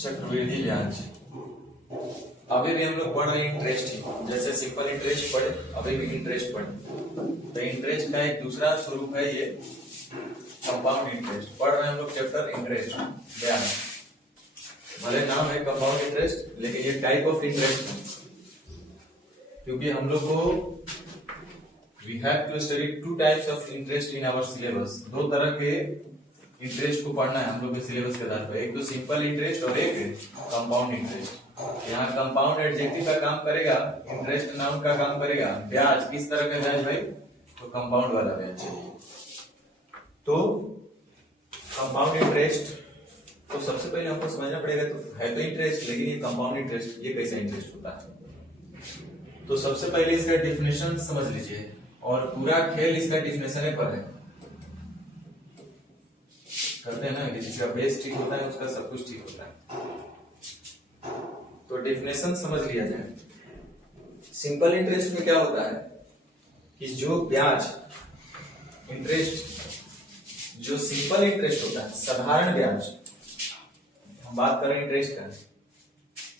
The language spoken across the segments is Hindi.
चक्रवृद्धि ब्याज। अभी भी हम लोग पढ़ रहे हैं इंटरेस्ट ही, जैसे सिंपल इंटरेस्ट पढ़े अभी भी इंटरेस्ट पढ़े। तो इंटरेस्ट का एक दूसरा स्वरूप है ये कंपाउंड इंटरेस्ट। पढ़ रहे हैं हम लोग चैप्टर इंटरेस्ट ब्याज। भले नाम है कंपाउंड इंटरेस्ट लेकिन ये टाइप ऑफ इंटरेस्ट है, क्योंकि हम लोग को we have to study two types of interest in our syllabus। दो तरह के इंटरेस्ट को पढ़ना है हम लोग के सिलेबस के आधार पर, एक तो सिंपल इंटरेस्ट और एक कंपाउंड इंटरेस्ट। यहाँ कंपाउंड एडजेक्टिव का काम करेगा, इंटरेस्ट नाउन का काम करेगा। ब्याज किस तरह का ब्याज भाई? तो कंपाउंड वाला ब्याज। तो कंपाउंड इंटरेस्ट तो सबसे पहले हमको समझना पड़ेगा, तो है तो इंटरेस्ट लेकिन ये कंपाउंड इंटरेस्ट ये कैसा इंटरेस्ट होता है। तो सबसे पहले इसका डेफिनेशन समझ लीजिए और पूरा खेल इसका डेफिनेशन पर है। कहते हैं ना कि जिसका बेस ठीक होता है उसका सब कुछ ठीक होता है। तो डेफिनेशन समझ लिया जाए। सिंपल इंटरेस्ट में क्या होता है कि जो ब्याज इंटरेस्ट, जो सिंपल इंटरेस्ट होता है, साधारण ब्याज, हम बात करें इंटरेस्ट का,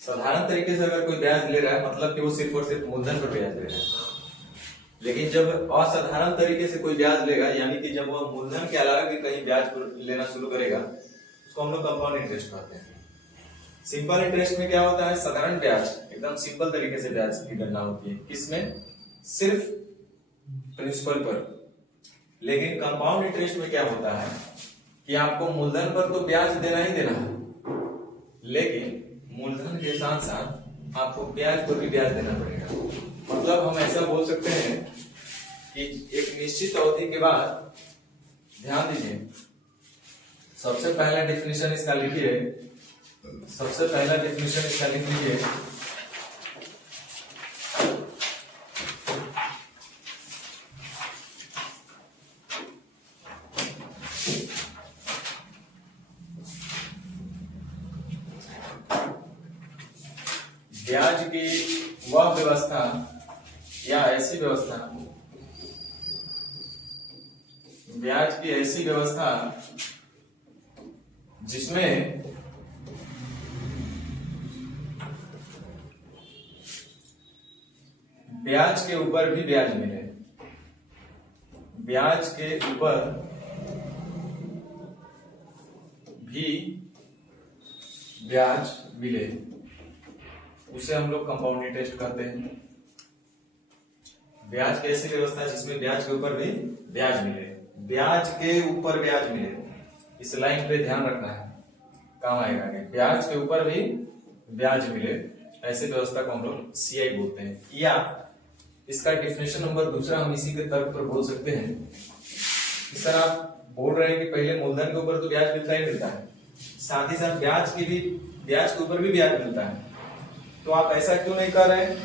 साधारण तरीके से अगर कोई ब्याज ले रहा है मतलब कि वो सिर्फ और सिर्फ मूलधन पर ब्याज ले रहा है। लेकिन जब असाधारण तरीके से कोई ब्याज लेगा, यानी कि जब वह मूलधन के अलावा भी कहीं ब्याज लेना शुरू करेगा, उसको हम लोग कंपाउंड इंटरेस्ट कहते हैं। सिंपल इंटरेस्ट में क्या होता है? साधारण ब्याज, एकदम सिंपल तरीके से ब्याज की गणना होती है। किसमें? सिर्फ प्रिंसिपल पर। लेकिन कंपाउंड इंटरेस्ट में क्या होता है कि आपको मूलधन पर तो ब्याज देना ही देना है, लेकिन मूलधन के साथ साथ आपको ब्याज पर भी ब्याज देना पड़ेगा। मतलब हम ऐसा बोल सकते हैं कि एक निश्चित अवधि के बाद, ध्यान दीजिए, सबसे पहला डेफिनेशन इसका लिखिए, सबसे पहला डेफिनेशन इसका लिख लीजिए। ब्याज की वह व्यवस्था या ऐसी व्यवस्था, ब्याज की ऐसी व्यवस्था जिसमें ब्याज के ऊपर भी ब्याज मिले, ब्याज के ऊपर भी ब्याज मिले, उसे हम लोग कंपाउंड इंटरेस्ट कहते हैं। ब्याज की ऐसी व्यवस्था जिसमें ब्याज के ऊपर भी ब्याज मिले, ब्याज के ऊपर ब्याज मिले, इस लाइन पे ध्यान रखना है, काम आएगा आगे। ब्याज के ऊपर भी ब्याज मिले, ऐसे व्यवस्था को हम लोग सीआई बोलते हैं। या इसका डेफिनेशन नंबर दूसरा हम इसी के तर्क पर बोल सकते हैं। इस तरह आप बोल रहे हैं कि पहले मूलधन के ऊपर तो ब्याज मिलता ही मिलता है, साथ ही साथ ब्याज के ऊपर भी ब्याज मिलता है। तो आप ऐसा क्यों नहीं कर रहे हैं?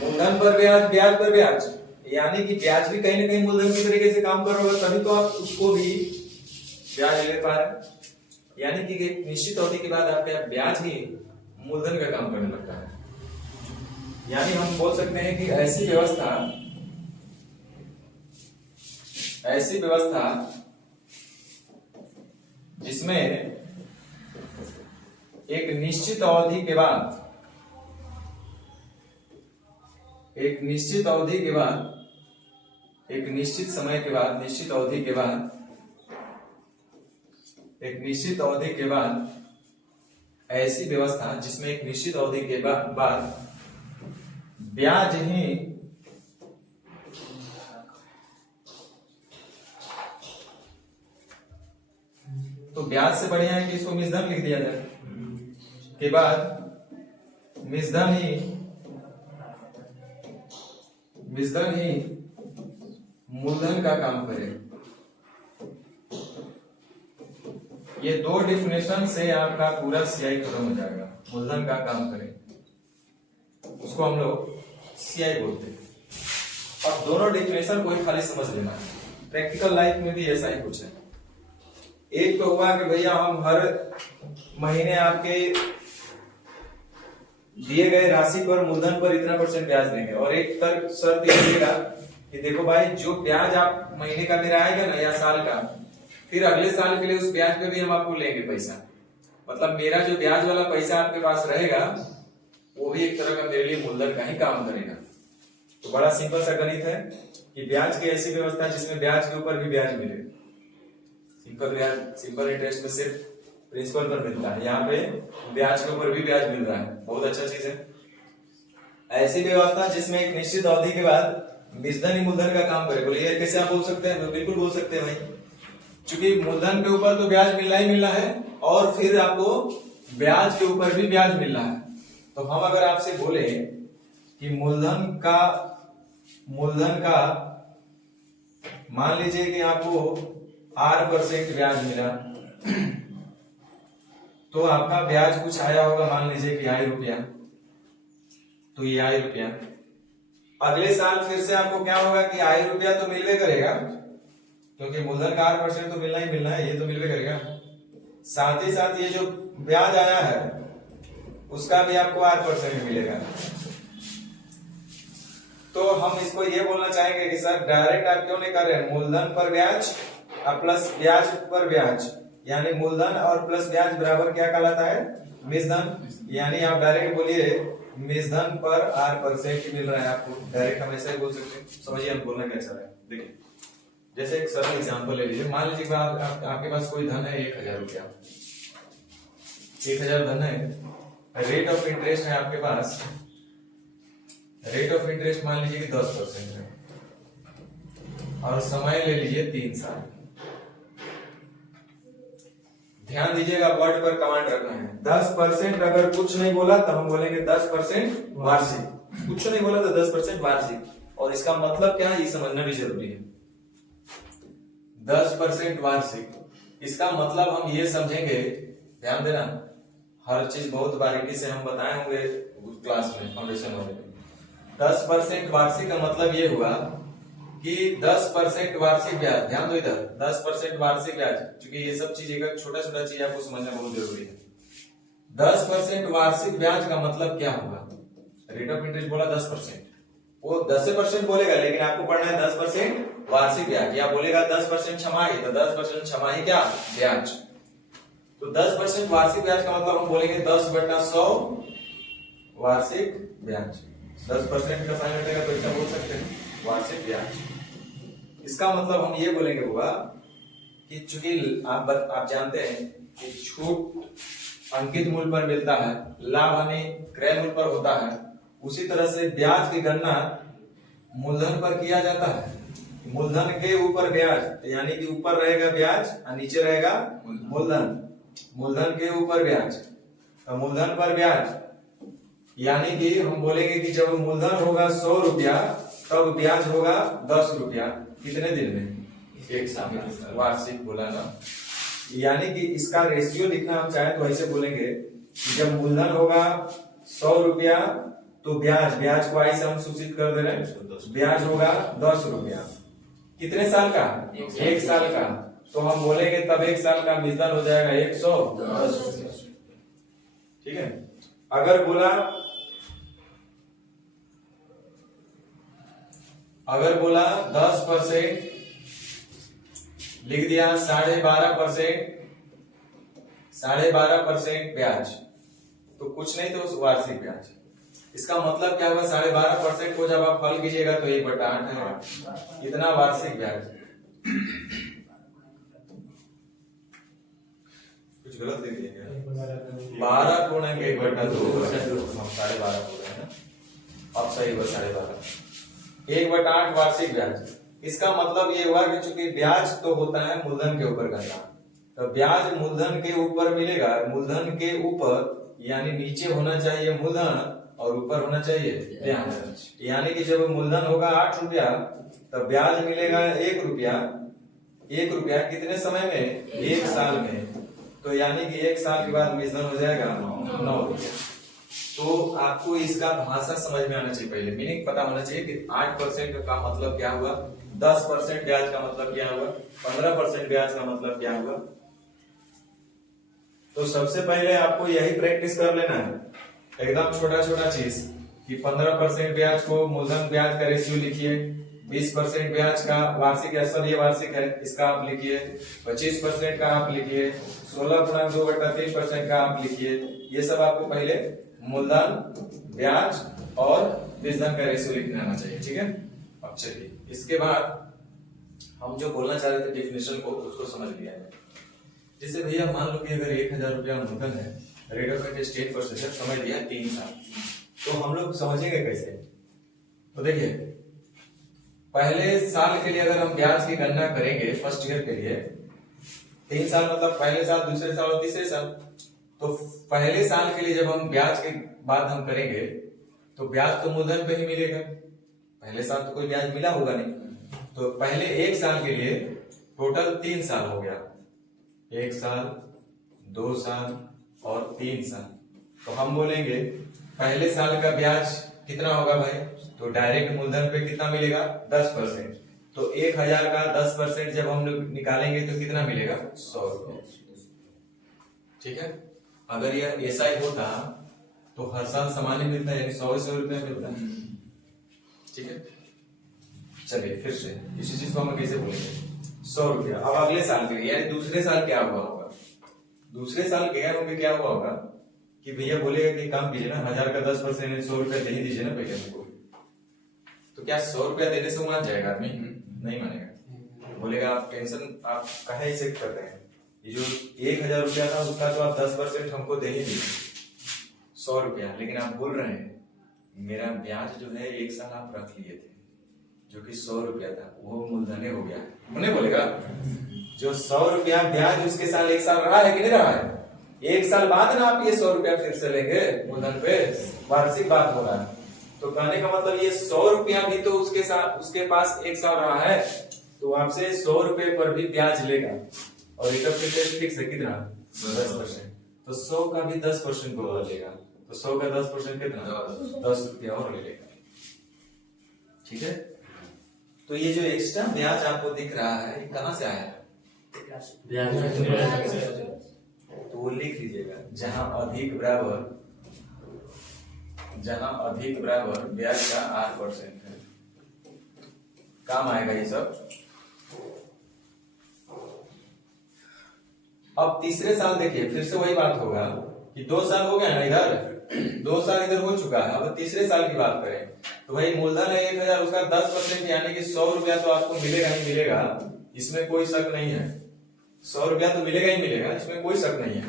मूलधन पर ब्याज, ब्याज पर ब्याज, यानी कि ब्याज भी कहीं ना कहीं मूलधन की तरीके से काम कर रहा होगा, तभी तो आप उसको भी ब्याज ले पा रहे हैं। यानी कि एक निश्चित अवधि के बाद आपका ब्याज ही मूलधन का काम करने लगता है। यानी हम बोल सकते हैं कि ऐसी व्यवस्था जिसमें एक निश्चित अवधि के बाद, एक निश्चित अवधि के बाद, एक निश्चित समय के बाद, निश्चित अवधि के बाद, एक निश्चित अवधि के बाद, ऐसी व्यवस्था जिसमें एक निश्चित अवधि के बाद ब्याज ही तो ब्याज से बढ़िया है कि इसको मिश्रधन लिख दिया जाए, के बाद मिश्रधन ही मूलधन का काम करे। ये दो डेफिनेशन से आपका पूरा सीआई खत्म हो जाएगा। मूलधन का काम करे, उसको हम लोग सीआई बोलते हैं। और दोनों डेफिनेशन को खाली समझ लेना है। प्रैक्टिकल लाइफ में भी ऐसा ही कुछ है। एक तो हुआ कि भैया हम हर महीने आपके दिए गए राशि पर मूलधन पर इतना % ब्याज देंगे, और एक तर्क शर्त ये देगा कि देखो भाई जो ब्याज आप महीने का मेरा आएगा ना या साल का, फिर अगले साल के लिए उस ब्याज पे भी हम आपको लेंगे पैसा। मतलब मेरा जो ब्याज वाला पैसा आपके पास रहेगा वो भी एक तरह का मेरे लिए मूलधन का ही काम करेगा। तो बड़ा सिंपल सा गणित है कि ब्याज की ऐसी व्यवस्था जिसमें ब्याज के ऊपर भी ब्याज मिले। सिंपल इंटरेस्ट में सिर्फ प्रिंसिपल पर मिलता है, यहाँ पे ब्याज के ऊपर भी ब्याज मिल रहा है, बहुत अच्छा चीज है। ऐसी व्यवस्था जिसमें एक निश्चित अवधि के बाद बीजधन ही मूलधन का काम करे। बोलिए कैसे आप बोल सकते हैं? बिल्कुल बोल सकते हैं भाई, क्योंकि मूलधन के ऊपर तो ब्याज मिलना ही मिलना है और फिर आपको ब्याज के ऊपर भी ब्याज मिलना है। तो हम अगर आपसे बोले कि मूलधन का मान लीजिए कि आपको 8% ब्याज मिला, तो आपका ब्याज कुछ आया होगा, मान लीजिए कि आई रुपया, तो ये आई रुपया। अगले साल फिर से आपको क्या होगा कि आई रुपया तो मिलवे करेगा, क्योंकि मूलधन का 8% तो मिलना ही मिलना है, ये तो मिलवे करेगा। साथ ही साथ ये जो ब्याज आया है उसका भी आपको 8% मिलेगा। तो हम इसको ये बोलना चाहेंगे कि सर डायरेक्ट आप क्यों नहीं कर रहे हैं? मूलधन पर ब्याज और प्लस ब्याज पर ब्याज, यानी मूलधन और प्लस ब्याज बराबर क्या कहलाता है? मिश्रधन। यानी आप डायरेक्ट बोलिए मिश्रधन पर 8% मिल रहा है आपको, डायरेक्ट हम ऐसा ही बोल सकते हैं। समझिए हम बोलना क्या चाह रहे हैं। देखिए जैसे एक सरल एग्जांपल ले लीजिए, मान लीजिए आपके पास कोई धन है 1000 रुपया, 1000 धन है, रेट ऑफ इंटरेस्ट है आपके पास, रेट ऑफ इंटरेस्ट मान लीजिए कि 10% है और समय ले लीजिए 3 साल। ध्यान दीजिएगा, वर्ड पर कमांड रखना है। 10% अगर कुछ नहीं बोला तो हम बोलेंगे 10% वार्षिक, कुछ नहीं बोला तो 10% वार्षिक। और इसका मतलब क्या है ये समझना भी जरूरी है। 10% वार्षिक, इसका मतलब हम ये समझेंगे, ध्यान देना, हर चीज बहुत बारीकी से हम बताए होंगे क्लास में, फाउंडेशन वाले में। 10% वार्षिक का मतलब ये हुआ कि 10% वार्षिक ब्याज, ध्यान दो इधर, 10% वार्षिक ब्याज, क्योंकि ये सब चीज एक छोटा छोटा चीज आपको समझना बहुत जरूरी है। 10% वार्षिक ब्याज का मतलब क्या होगा? रेट ऑफ इंटरेस्ट बोला 10%, वो 10% बोलेगा, लेकिन आपको पढ़ना है 10% वार्षिक ब्याज। या बोलेगा 10% छमाही, तो 10% छमाही क्या? ब्याज। तो 10% वार्षिक ब्याज का मतलब हम बोलेंगे 10/100 वार्षिक ब्याज। 10% का साइन हटेगा तो ऐसा बोल सकते हैं वार्षिक ब्याज। इसका मतलब हम ये बोलेंगे हुआ कि चूंकि आप जानते हैं कि छूट अंकित मूल्य पर मिलता है, लाभ हानि क्रय मूल्य पर होता है, उसी तरह से ब्याज की गणना मूलधन पर किया जाता है। मूलधन के ऊपर ब्याज, यानी कि ऊपर रहेगा ब्याज और नीचे रहेगा मूलधन। मूलधन के ऊपर ब्याज, तो मूलधन पर ब्याज, यानी कि हम बोलेंगे कि जब मूलधन होगा 100 रुपया तब ब्याज होगा 10 रुपया। कितने दिन में? 1 साल। वार्षिक बोला ना, यानी कि इसका रेशियो लिखना हम चाहे तो ऐसे बोलेंगे कि जब मूलधन होगा 100 रुपया तो ब्याज को आई से हम सूचित कर दे रहे हैं, ब्याज होगा 10 रुपया। कितने साल का? 1 साल का। तो हम बोलेंगे तब 1 साल का मिश्रधन हो जाएगा 110। ठीक है। अगर बोला 10% लिख दिया, 12.5% ब्याज, तो कुछ नहीं तो उस वार्षिक ब्याज। इसका मतलब क्या होगा? 12.5% को जब आप हल कीजिएगा तो 1/8 है। इतना वार्षिक ब्याज। कुछ गलत लिख दिया क्या? 12 गुणा 1/2, हम 12.5 बोल रहे हैं ना, अब सही हुआ 12.5। 1/8 वार्षिक ब्याज। इसका मतलब ये हुआ कि चूंकि ब्याज तो होता है मूलधन के ऊपर गणना, तो ब्याज मूलधन के ऊपर मिलेगा। मूलधन के ऊपर यानी नीचे होना चाहिए मूलधन और ऊपर होना चाहिए ब्याज। यानी कि जब मूलधन होगा 8 रुपया तो ब्याज मिलेगा 1 रुपया। 1 रुपया कितने समय में? 1 साल में। तो यानी कि 1 साल के बाद मिश्रधन हो जाएगा 9 रुपया। तो आपको इसका भाषा समझ में आना चाहिए, पहले मीनिंग पता होना चाहिए कि 8% का मतलब क्या हुआ, 10% ब्याज का मतलब क्या हुआ, 15% ब्याज का मतलब क्या हुआ। तो सबसे पहले आपको यही प्रैक्टिस कर लेना है, एकदम छोटा छोटा चीज, कि 15% ब्याज को मूलधन ब्याज का रेशियो लिखिए, 20% ब्याज का वार्षिक है, सब ये वार्षिक है, इसका आप लिखिए। 25% का आप लिखिए। 16/2/3% का आप लिखिए। ये सब आपको पहले मूलधन, ब्याज और बीजधन का रेशियो लिखना आना चाहिए, ठीक है। अब चलिए इसके बाद हम जो बोलना चाह रहे थे डेफिनेशन को, उसको समझ लिया है। जैसे भैया मान लो कि अगर 1000 रुपया मूलधन है, रेट ऑफ इंटरेस्ट 8% है, समझ लिया 3 साल, तो हम लोग समझेंगे कैसे? तो देखिए पहले साल के लिए अगर हम ब्याज की गणना करेंगे फर्स्ट ईयर के लिए, 3 साल मतलब पहले साल, दूसरे साल और तीसरे साल, तो पहले साल के लिए जब हम ब्याज के बात हम करेंगे तो ब्याज तो मूलधन पे ही मिलेगा, पहले साल तो कोई ब्याज मिला होगा नहीं। तो पहले 1 साल के लिए टोटल 3 साल हो गया, 1 साल, 2 साल और 3 साल। तो हम बोलेंगे पहले साल का ब्याज कितना होगा भाई? तो डायरेक्ट मूलधन पे कितना मिलेगा? 10%। तो 1000 का 10% जब हम लोग निकालेंगे तो कितना मिलेगा? 100 रुपया, ठीक है। अगर यह ऐसा ही होता तो हर साल सामान्य मिलता है, 100 रुपया मिलता है, ठीक है। चलिए फिर से इसी चीज को हम कैसे बोलेंगे? 100 रुपया। अब अगले साल के लिए यानी दूसरे साल क्या हुआ होगा? दूसरे साल गैर होंगे क्या हुआ होगा कि भैया बोलेगा कि काम कीजिए ना, 1000 का 10% 100 रुपया दे ही दीजिए ना पहले हमको। तो क्या 100 रुपया देने से मान जाएगा आदमी? नहीं मानेगा, बोलेगा आप टेंशन आप काहे ऐसे कर रहे हैं, ये जो 1000 रुपया था उसका तो आप 10% हमको दे ही दीजिए 100 रुपया। लेकिन आप बोल रहे हैं मेरा ब्याज जो है 1 साल आप रख लिए थे जो कि 100 रुपया था, वो मूलधन हो गया, उन्हें बोलेगा जो 100 रुपया ब्याज उसके साल 1 साल रहा है कि नहीं रहा है? 1 साल बाद ना आप ये 100 रुपया फिर से लेंगे मूलधन पे, वार्षिक बात हो रहा है। तो कहने का मतलब ये 100 रुपया भी तो उसके साथ उसके पास 1 साल रहा है, तो आपसे 100 रुपए पर भी ब्याज लेगा। और रेट ऑफ इंटरेस्ट फिक्स है कितना? 10%। तो 100 का भी 10% को लेगा, तो 100 का 10% कितना? 10 रुपया और ले लेगा, ठीक है। तो ये जो एक्स्ट्रा ब्याज आपको दिख रहा है ये कहां से आया है? तो वो लिख लीजिएगा, जहां अधिक बराबर ब्याज का 8% है, काम आएगा ये सब। अब तीसरे साल देखिए फिर से वही बात होगा कि 2 साल हो गया ना, इधर 2 साल इधर हो चुका है। अब तीसरे साल की बात करें तो भाई मूलधन है 1000, उसका 10% यानी कि 100 रुपया तो आपको मिलेगा ही मिलेगा, इसमें कोई शक नहीं है। 100 रुपया तो मिलेगा ही मिलेगा, इसमें कोई शक नहीं है।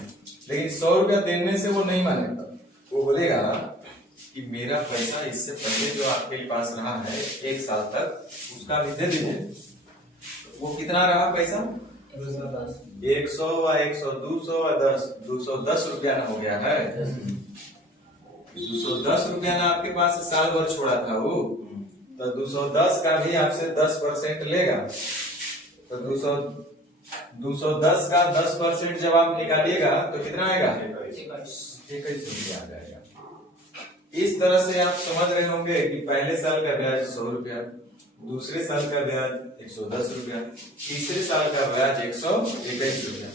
लेकिन 100 रुपया देने से वो नहीं मानेगा, वो बोलेगा कि मेरा पैसा इससे पहले जो आपके पास रहा है 1 साल तक उसका भी दे दीजिए। वो कितना रहा पैसा? 100 व 100 200 व 10 210 रुपया ना हो गया है। 210 रुपया ना आपके पास साल भर छोड़ा था वो, तो 210 का भी आपसे 10% लेगा। तो 210 का 10% जब आप निकालिएगा तो कितना आएगा? 21 रुपया आ जाएगा। इस तरह से आप समझ रहे होंगे कि पहले साल का ब्याज 100 रुपया, दूसरे साल का ब्याज 110 रुपया, तीसरे साल का ब्याज 121 रुपया।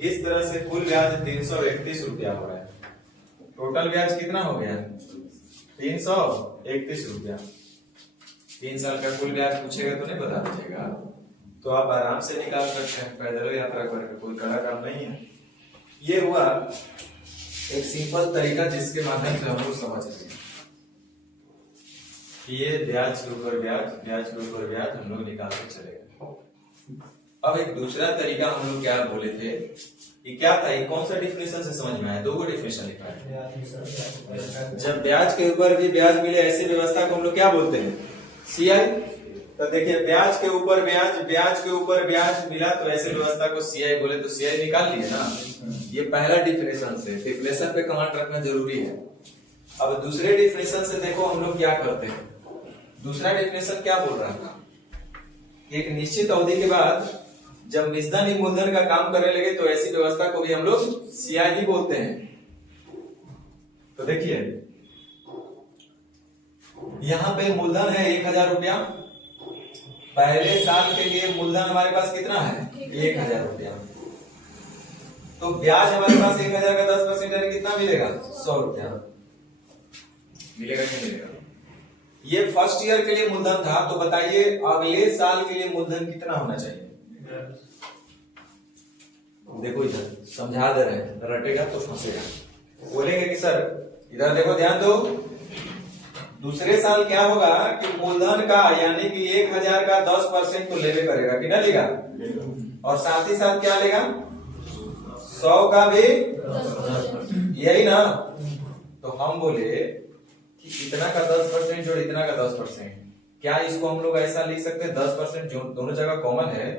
इस तरह से कुल ब्याज 331 रुपया हो रहा है। टोटल ब्याज कितना हो गया? 331 रुपया। 3 साल का कुल ब्याज पूछेगा तो नहीं बता दीजिएगा, तो आप आराम से निकाल सकते हैं पैदल यात्रा करके, कोई कड़ा काम नहीं है। ये हुआ एक सिंपल तरीका जिसके माध्यम से हम लोग समझ सके कि ये ब्याज के ऊपर ब्याज, ब्याज के ऊपर ब्याज हम लोग निकाल के चले गए। अब एक दूसरा तरीका हम लोग क्या बोले थे, ये क्या था? ये कौन सा डिफिनेशन से समझ में आया? 2 डिफिनेशन लिखा है। जब ब्याज के ऊपर भी ब्याज मिले ऐसी व्यवस्था को हम लोग क्या बोलते हैं? सीआई। तो देखिए ब्याज के ऊपर ब्याज, ब्याज के ऊपर ब्याज मिला तो ऐसी व्यवस्था को सीआई बोले, तो सीआई निकाल लिए ना। ये पहला डिफिनेशन से, डिफिनेशन पे कमांड रखना जरूरी है। अब दूसरे डिफिनेशन से देखो हम लोग क्या करते हैं। दूसरा डिफिनेशन क्या बोल रहा था? एक निश्चित अवधि के बाद जब निजधन ही मूलधन का काम करने लगे तो ऐसी व्यवस्था को भी हम लोग सीआई ही बोलते हैं। तो देखिए यहां पे मूलधन है 1000 रुपया, पहले साल के लिए मूलधन हमारे पास कितना है? 1000 रुपया। तो ब्याज हमारे पास 1000 का 10% कितना मिलेगा? 100 रुपया मिलेगा कि नहीं मिलेगा? ये फर्स्ट ईयर के लिए मूलधन था, तो बताइए अगले साल के लिए मूलधन कितना होना चाहिए? देखो इधर समझा दे रहे हैं, रटेगा तो फंसेगा। बोलेंगे कि सर इधर देखो, ध्यान दो, दूसरे साल क्या होगा कि मूलधन का यानी कि 1000 का 10% तो लेवे करेगा कि ना लेगा, और साथ ही साथ क्या लेगा 100 का भी, यही ना। तो हम बोले कि इतना का 10% जोड़ इतना का 10%, क्या इसको हम लोग ऐसा लिख सकते हैं 10% जो दोनों जगह कॉमन है,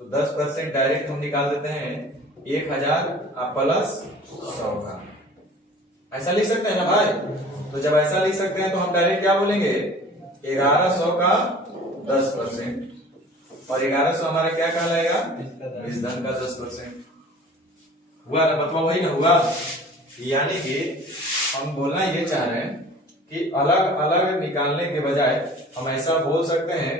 तो 10% डायरेक्ट हम निकाल देते हैं 1000 प्लस 100 का, ऐसा लिख सकते हैं ना भाई। तो जब ऐसा लिख सकते हैं तो हम डायरेक्ट क्या बोलेंगे 1100 का 10%, और 1100 हमारा क्या कहलाएगा विसधन का 10%। हुआ ना, मतलब वही ना हुआ। यानी कि हम बोलना ये चाह रहे हैं कि अलग अलग निकालने के बजाय हम ऐसा बोल सकते हैं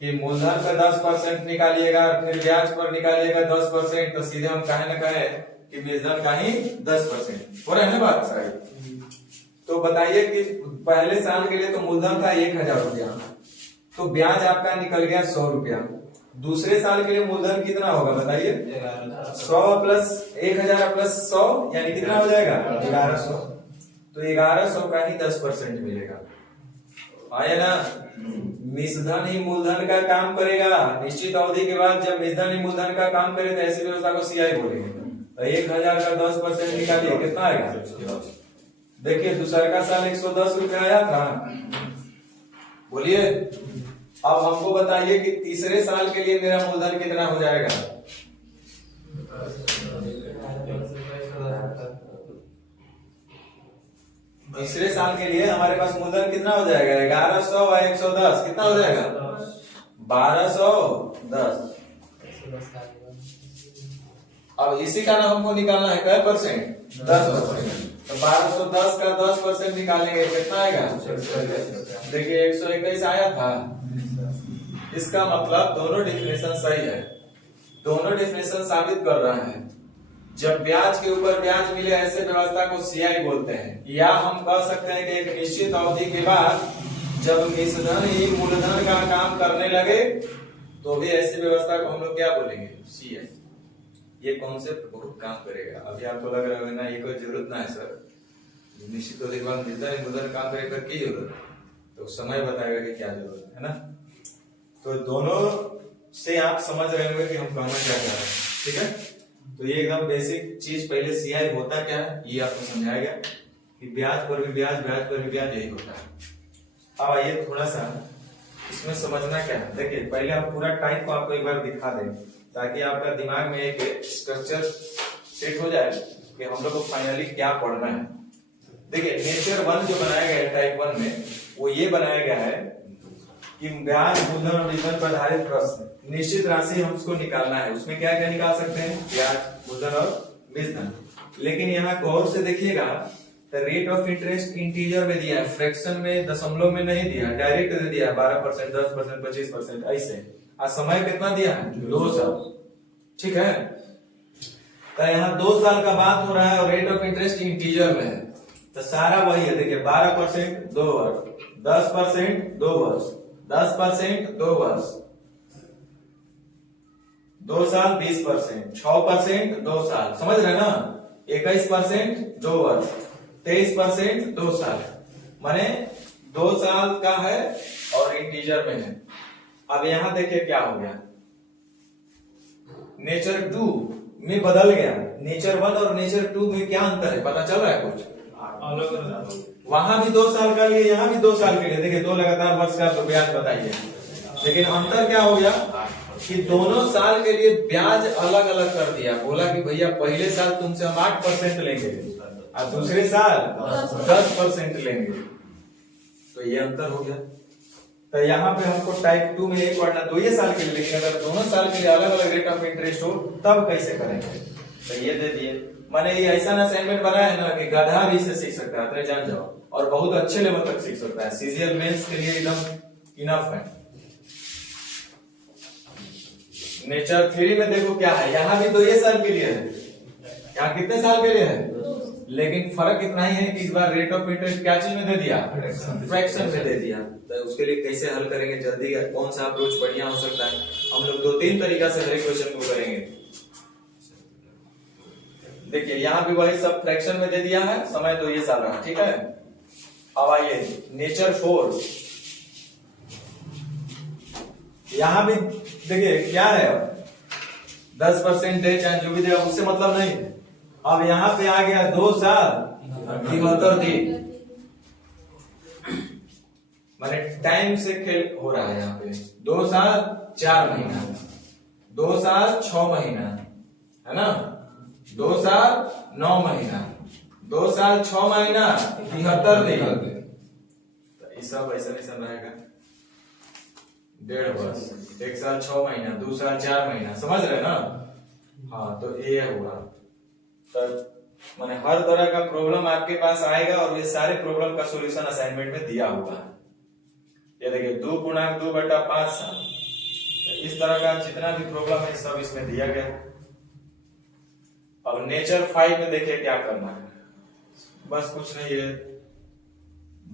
कि मूलधन का 10% निकालिएगा फिर ब्याज पर निकालिएगा 10%, तो सीधे हम कहे ना कहे कि विसधन का ही 10%। हो रहा है ना बात सारी। तो बताइए कि पहले साल के लिए तो मूलधन था 1000 रुपया, तो ब्याज आपका निकल गया 100 रुपया। दूसरे साल के लिए मूलधन कितना होगा बताइए? 100 प्लस 1000 प्लस 100 यानी कितना हो जाएगा 1100। तो 1100 का ही 10% मिलेगा, आया ना। मिसधन ही मूलधन का काम करेगा। निश्चित अवधि के बाद जब मिसधन ही मूलधन का काम करे तो ऐसी व्यवस्था को सीआई बोलेंगे। तो 1000 का 10% निकालिए, कितना आएगा? देखिए दूसरा का साल 110 रुपया आया था, बोलिए। अब हमको बताइए कि तीसरे साल के लिए मेरा मूलधन कितना हो जाएगा? तीसरे साल के लिए हमारे पास मूलधन कितना हो जाएगा? 1100 और 110 कितना हो जाएगा? 1210। अब इसी का ना हमको निकालना है क्या परसेंट? 10%। तो 1210 का 10% निकालेंगे कितना आएगा? देखिए 121 आया था। इसका मतलब दोनों डेफिनेशन सही है, दोनों डेफिनेशन साबित कर रहा है जब ब्याज के ऊपर ब्याज मिले ऐसे व्यवस्था को सीआई बोलते हैं। या हम कह सकते हैं कि एक निश्चित अवधि के बाद जब मिसधन ही मूलधन का काम करने लगे तो भी ऐसी व्यवस्था को हम लोग क्या बोलेंगे? सीआई। ये कॉन्सेप्ट बहुत काम करेगा। अभी आपको लग रहा है ना ये कोई जरूरत ना है सर, निश्चित अवधि के बाद मिसधन मूलधन काम करेगा की जरूरत, तो समय बताएगा कि क्या जरूरत है ना। तो दोनों से आप समझ रहे होंगे कि हम कहना क्या चाह रहे हैं, ठीक है। तो ये एकदम बेसिक चीज, पहले सीआई होता क्या है ये आपको समझाया गया कि ब्याज पर भी ब्याज, ब्याज पर भी ब्याज, यही होता है। अब आइए थोड़ा सा इसमें समझना क्या है। देखिए पहले हम पूरा टाइप को आपको एक बार दिखा दें ताकि आपका दिमाग में एक स्ट्रक्चर सेट हो जाए कि हम लोग को फाइनली क्या पढ़ना है। देखिए नेचर 1 जो बनाया गया है टाइप 1 में, वो ये बनाया गया है कि ब्याज मूलधन और विसधन पर आधारित प्रश्न, निश्चित राशि हम उसको निकालना है। उसमें क्या क्या निकाल सकते हैं? ब्याज, मूलधन और विसधन। लेकिन यहाँ गौर से देखिएगा तो रेट ऑफ इंटरेस्ट इंटीजर में दिया है, फ्रैक्शन में दशमलव में नहीं दिया, डायरेक्ट दे दिया 12%, 10%, 25% ऐसे। आज समय कितना दिया है? 2 साल, ठीक है। तो यहाँ 2 साल का बात हो रहा है और रेट ऑफ इंटरेस्ट इंटीजर में है, तो सारा वही है। देखिए 12% 2 वर्ष, 10% 2 वर्ष, 10% 2 वर्ष, 2 साल 20%, 6% 2 साल, समझ रहे ना। 21% 2 वर्ष, 23% 2 साल, माने 2 साल का है और इंटीजर में है। अब यहां देखिए क्या हो गया, नेचर 2 में बदल गया। नेचर 1 और नेचर 2 में क्या अंतर है पता चल रहा है कुछ? वहां भी 2 साल का लिए, यहाँ भी 2 साल के लिए। देखिए 2 लगातार वर्ष का तो ब्याज बताइए, लेकिन अंतर क्या हो गया कि दोनों साल के लिए ब्याज अलग अलग कर दिया। बोला कि भैया पहले साल तुमसे हम 8% लेंगे और दूसरे साल 10% लेंगे, तो ये अंतर हो गया। तो यहाँ पे हमको टाइप 2 में एक पढ़ना 2 साल के लिए, लेकिन अगर दोनों साल के लिए अलग अलग रेट ऑफ इंटरेस्ट हो तब कैसे करेंगे? तो ये दे दिए। मैंने ये ऐसा असाइनमेंट बनाया है ना कि गधा भी इसे सीख सकता है, जान जाओ, और बहुत अच्छे लेवल तक सीख सकता है। सीजीएल मेंस के लिए एकदम इनफ है। नेचर 3 में देखो क्या है, यहाँ भी 2 साल के लिए है। यहाँ कितने साल के लिए है? लेकिन फर्क इतना ही है कि इस बार रेट ऑफ इंटरेस्ट क्या चीज में दे दिया, फ्रैक्शन में दे दिया। तो उसके लिए कैसे हल करेंगे जल्दी, कौन सा अप्रोच बढ़िया हो सकता है, हम लोग 2-3 तरीका से हर एक क्वेश्चन को करेंगे। देखिए यहाँ भी वही सब फ्रैक्शन में दे दिया है, समय तो ये साल रहा, ठीक है। अब आइए नेचर 4, यहां भी देखिए क्या है, 10% है चाहे जो भी देगा उससे मतलब नहीं है। अब यहाँ पे आ गया 2 साल 73 दिन, माने टाइम से खेल हो रहा है यहाँ पे। 2 साल 4 महीना, 2 साल 6 महीना, है ना, 2 साल 9 महीना, 2 साल 6 महीना 73 दिन। ये सब ऐसा रहेगा 1.5 वर्ष, 1 साल 6 महीना, 2 साल 4 महीना, समझ रहे ना। हाँ तो ये हुआ। तो माने हर तरह का प्रॉब्लम आपके पास आएगा और ये सारे प्रॉब्लम का सॉल्यूशन असाइनमेंट में दिया हुआ है। ये देखिए 2.2/5 साल, इस तरह का जितना भी प्रॉब्लम है सब इसमें दिया गया। अब नेचर 5 में देखिए क्या करना है, बस कुछ नहीं है,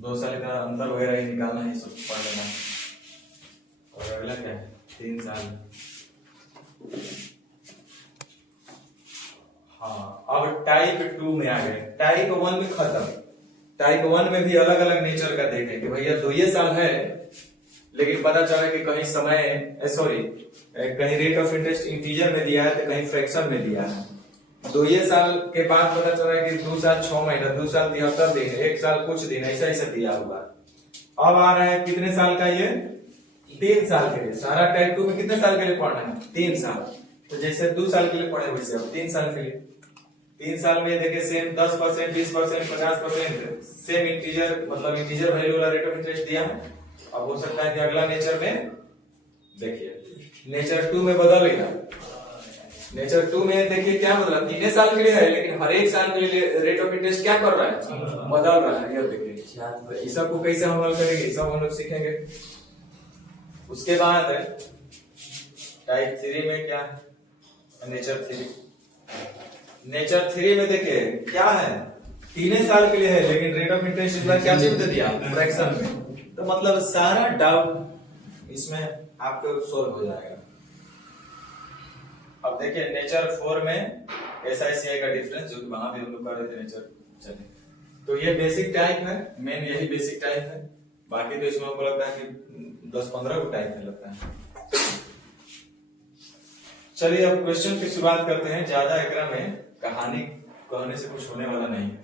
2 साल का अंतर वगैरह ही निकालना है, सब पढ़ लेना। और अगला क्या है, 3 साल। हाँ अब टाइप 2 में आ गए, टाइप 1 में खत्म। टाइप 1 में भी अलग अलग नेचर का देखें कि भैया 2 साल है, लेकिन पता चला कि कहीं कहीं रेट ऑफ इंटरेस्ट इंटीजर में दिया है तो कहीं फ्रैक्शन में दिया है। 2 साल के बाद पता चला कि 2 साल 6 महीना, 2 साल 73 दिन, 1 साल कुछ दिन, ऐसा ऐसा दिया हुआ। अब आ रहा है कितने साल का, ये 3 साल के लिए। सारा टाइप 2 में कितने साल के लिए पढ़ना है, 3 साल। तो जैसे 2 साल के लिए पढ़े वैसे अब 3 साल के लिए। 3 साल में देखिए सेम 10%, 20%, 50% सेम इंटीजर, मतलब इंटीजर वैल्यू वाला रेट ऑफ इंटरेस्ट दिया है। अब हो सकता है कि अगला नेचर में देखिए नेचर 2 में बदल गया। नेचर 2 में देखिए क्या बदला, 3 साल के लिए है, लेकिन हर एक साल के लिए रेट ऑफ इंटरेस्ट क्या कर रहा है, बदल रहा है। ये देखिए इस सब को कैसे हम हल करेंगे, सब हम लोग सीखेंगे। उसके बाद टाइप 3 में क्या है, नेचर 3। नेचर 3 में देखिए क्या है, 3 साल के लिए है, लेकिन रेट ऑफ इंटरेस्ट इस बार क्या चीज दे दिया, फ्रैक्शन में। तो मतलब सारा डाउट इसमें आपको सोल्व हो जाएगा। अब देखिए नेचर 4 में SICI का डिफरेंस, जो कि वहां भी हम लोग कर रहे थे नेचर। चलिए तो ये बेसिक टाइप है, मेन यही बेसिक टाइप है। बाकी तो इसमें हमको लगता है कि 10-15 को टाइप में लगता है। चलिए अब क्वेश्चन की शुरुआत करते हैं। ज्यादा एकरा में कहानी कहने से कुछ होने वाला नहीं है।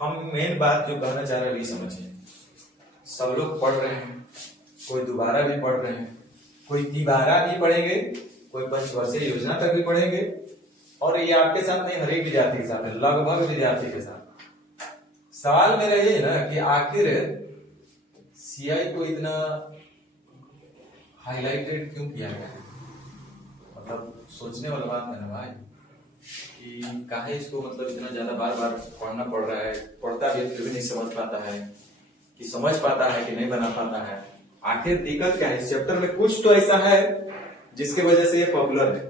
हम मेन बात जो कहना चाह रहे हैं समझिए। सब लोग पढ़ रहे हैं, कोई दोबारा भी पढ़ रहे हैं, कोई तिबारा भी पढ़ेंगे, कोई पंचवर्षीय योजना तक भी पढ़ेंगे। और ये आपके साथ नहीं, हर एक विद्यार्थी के साथ है, लगभग विद्यार्थी के साथ। सवाल मेरा ये है ना कि आखिर CI को इतना हाईलाइटेड क्यों किया गया है। मतलब सोचने वाला बात है ना भाई, कि काहे इसको मतलब इतना ज्यादा बार बार पढ़ना पड़ रहा है। पढ़ता भी फिर भी नहीं समझ पाता है, कि समझ पाता है कि नहीं बना पाता है। आखिर दिक्कत क्या है इस चैप्टर में, कुछ तो ऐसा है जिसके वजह से ये पॉपुलर है।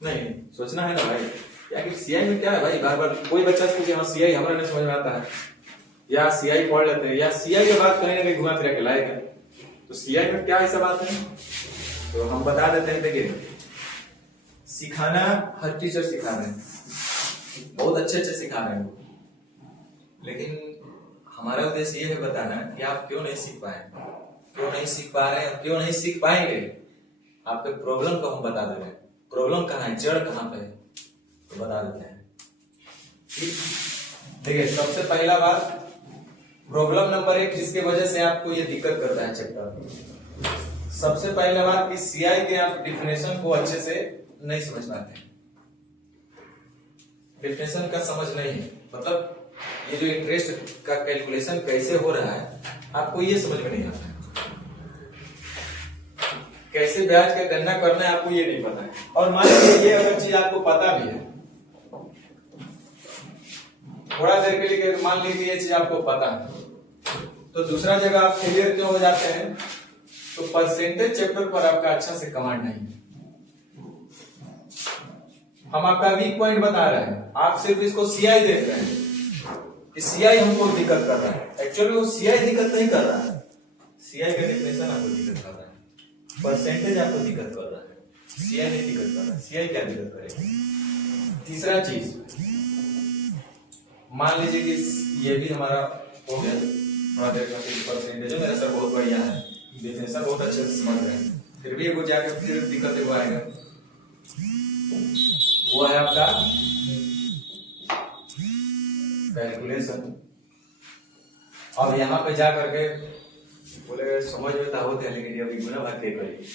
नहीं सोचना है ना भाई, या कि CI में क्या है भाई, बार बार कोई बच्चा पूछे हाँ CI हमारा नहीं समझ में आता है, या CI पढ़ लेते हैं, या CI की बात कहीं ना कहीं घुमा फिरा के लाएगा। तो CI में क्या ऐसा बात है, तो हम बता देते हैं। देखिए सिखाना हर टीचर सिखा रहे हैं, बहुत अच्छे सिखा रहे हैं, लेकिन हमारा उद्देश्य ये है बताना कि आप क्यों नहीं सीख पाए, क्यों नहीं सीख पा रहे हैं, क्यों नहीं सीख पाएंगे। आपके प्रॉब्लम को हम बता दे रहे हैं, प्रॉब्लम कहाँ है, जड़ कहाँ पे है, तो बता देते हैं। देखिए सबसे पहला बात, प्रॉब्लम नंबर 1 जिसके वजह से आपको ये दिक्कत करता है चैप्टर। सबसे पहला बात कि CI के आप डिफिनेशन को अच्छे से नहीं समझ पाते, डिफिनेशन का समझ नहीं है। मतलब ये जो इंटरेस्ट का कैलकुलेशन कैसे हो रहा है आपको ये समझ में नहीं आता है, कैसे ब्याज का गणना करना है आपको ये नहीं पता है। और मान लीजिए ये अगर चीज आपको पता भी है, थोड़ा देर के लिए मान लीजिए ये चीज आपको पता है, तो दूसरा जगह आप फेलियर क्यों हो जाते हैं, तो परसेंटेज चैप्टर पर आपका अच्छा से कमांड नहीं है। हम आपका वीक पॉइंट बता रहे हैं, आप सिर्फ इसको सीआई देख रहे हैं कि सीआई हमको दिक्कत कर रहा है। एक्चुअली वो सीआई दिक्कत नहीं कर रहा है, सीआई का डेफिनेशन आपको दिक्कत कर रहा है, परसेंटेज आपको दिक्कत कर रहा है, सीआई नहीं दिक्कत कर रहा है। सीआई क्या दिक्कत करेगा? तीसरा चीज, मान लीजिए कि ये भी हमारा हो गया, थोड़ा देर का परसेंटेज है, मेरा सर बहुत बढ़िया है, डेफिनेशन बहुत अच्छे से समझ रहे हैं, फिर भी वो जाकर फिर दिक्कत वो आएगा, वो है आपका कैलकुलेशन। अब यहाँ पे जा करके बोले समझ में तो होते हैं, लेकिन अभी गुना भाग के करिए,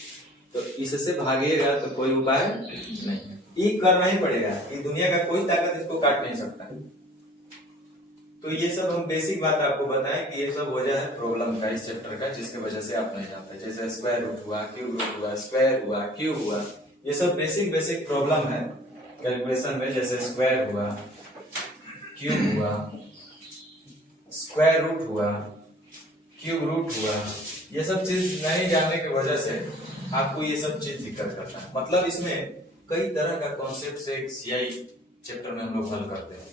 तो इससे भागिएगा तो कोई उपाय नहीं, ये करना ही पड़ेगा, ये दुनिया का कोई ताकत इसको काट नहीं सकता। तो ये सब हम बेसिक बात आपको बताएं कि ये सब वजह है प्रॉब्लम का इस चैप्टर का, जिसके वजह से आप नहीं जानते, जैसे स्क्वायर रूट हुआ, क्यूब रूट हुआ, स्क्वायर हुआ, क्यूब हुआ, ये सब बेसिक प्रॉब्लम है कैलकुलेशन में, जैसे स्क्वायर हुआ, क्यूब हुआ, स्क्वायर रूट हुआ, क्यूब रूट हुआ, ये सब चीज नहीं जानने की वजह से आपको ये सब चीज दिक्कत करता है। मतलब इसमें कई तरह का कॉन्सेप्ट से सीआई चैप्टर में हम लोग हल करते हैं,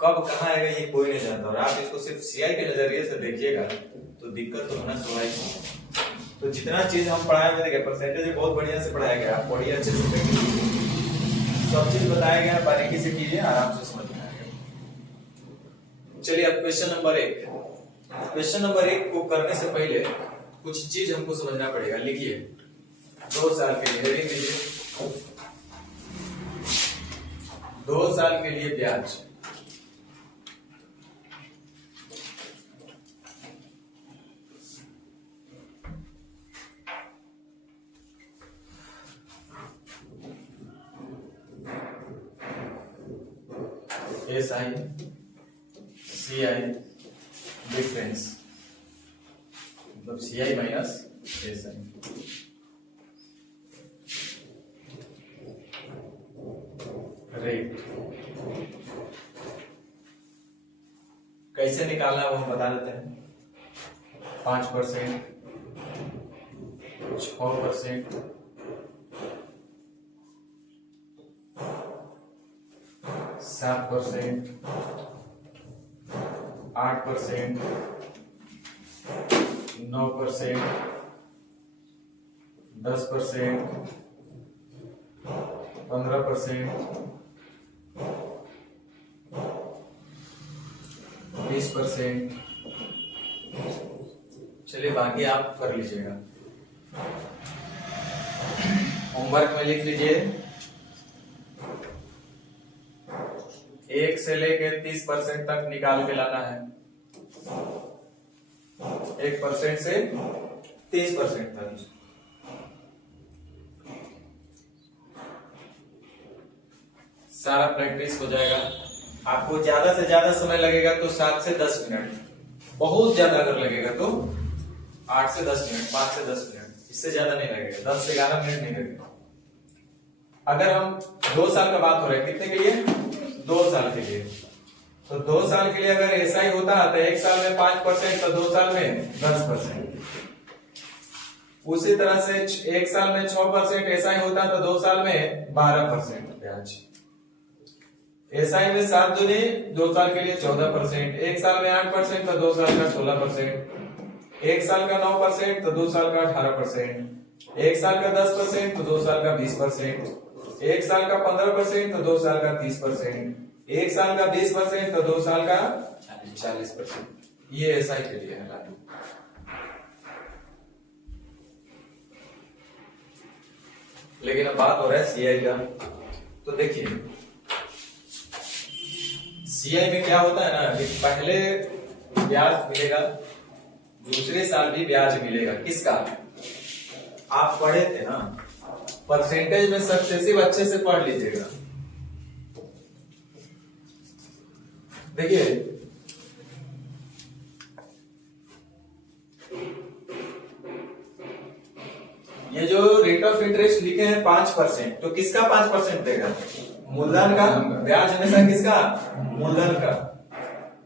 कब कहाँ आएगा ये कोई नहीं जानता, और आप इसको सिर्फ सीआई के नजरिए से देखिएगा तो दिक्कत तो होना स्वाभाविक है। तो जितना चीज हम पढ़ाए हुए देखिए, परसेंटेज बहुत बढ़िया से पढ़ाया गया, आप पढ़िए अच्छे से देखिए, सब चीज बताया गया, बारीकी से कीजिए, आराम से समझ में आएगा। चलिए अब क्वेश्चन नंबर 1, क्वेश्चन नंबर 1 को करने से पहले कुछ चीज हमको समझना पड़ेगा। लिखिए 2 साल के लिए, हेडिंग लीजिए 2 साल के लिए ब्याज, SI CI डिफरेंस, मतलब CI माइनस SI, रेट कैसे निकालना है वो हम बता देते हैं। 5%, 6%, 7%, 8%, 9%, 10%, 15%, 20%। चलिए बाकी आप कर लीजिएगा, होमवर्क में लिख लीजिए 1 से लेके 30% तक निकाल के लाना है, 1% से 30% तक। सारा प्रैक्टिस हो जाएगा, आपको ज्यादा से ज्यादा समय लगेगा तो 7 से 10 मिनट, बहुत ज्यादा अगर लगेगा तो 8 से 10 मिनट, 5 से 10 मिनट, इससे ज्यादा नहीं लगेगा, 10 से 11 मिनट नहीं लगेगा। अगर हम 2 साल का बात हो रहा है, कितने के लिए? 2 साल के लिए। तो 2 साल के लिए अगर एसआई होता तो 1 साल में 5%, तो 2 साल में 10%। उसी तरह से 1 साल में 6% एसआई होता तो 2 साल में 12% ब्याज। एसआई में 7 दूनी 2 साल के लिए 14%, 1 साल में 8% तो 2 साल का 16%, 1 साल का 9% तो 2 साल का 18%, 1 साल का 10% तो 2 साल का 20%, 1 साल का 15% तो 2 साल का 30%, 1 साल का 20% तो 2 साल का 40%। ये एसआई के लिए है लागू। लेकिन अब बात हो रहा है सीआई का, तो देखिए सीआई में क्या होता है ना कि पहले ब्याज मिलेगा, दूसरे साल भी ब्याज मिलेगा। किसका? आप पढ़े थे ना, परसेंटेज में सक्सेसिव अच्छे से पढ़ लीजिएगा। देखिए ये जो रेट ऑफ इंटरेस्ट लिखे हैं 5%, तो किसका 5% देगा? मूलधन का। ब्याज हमेशा किसका? मूलधन का।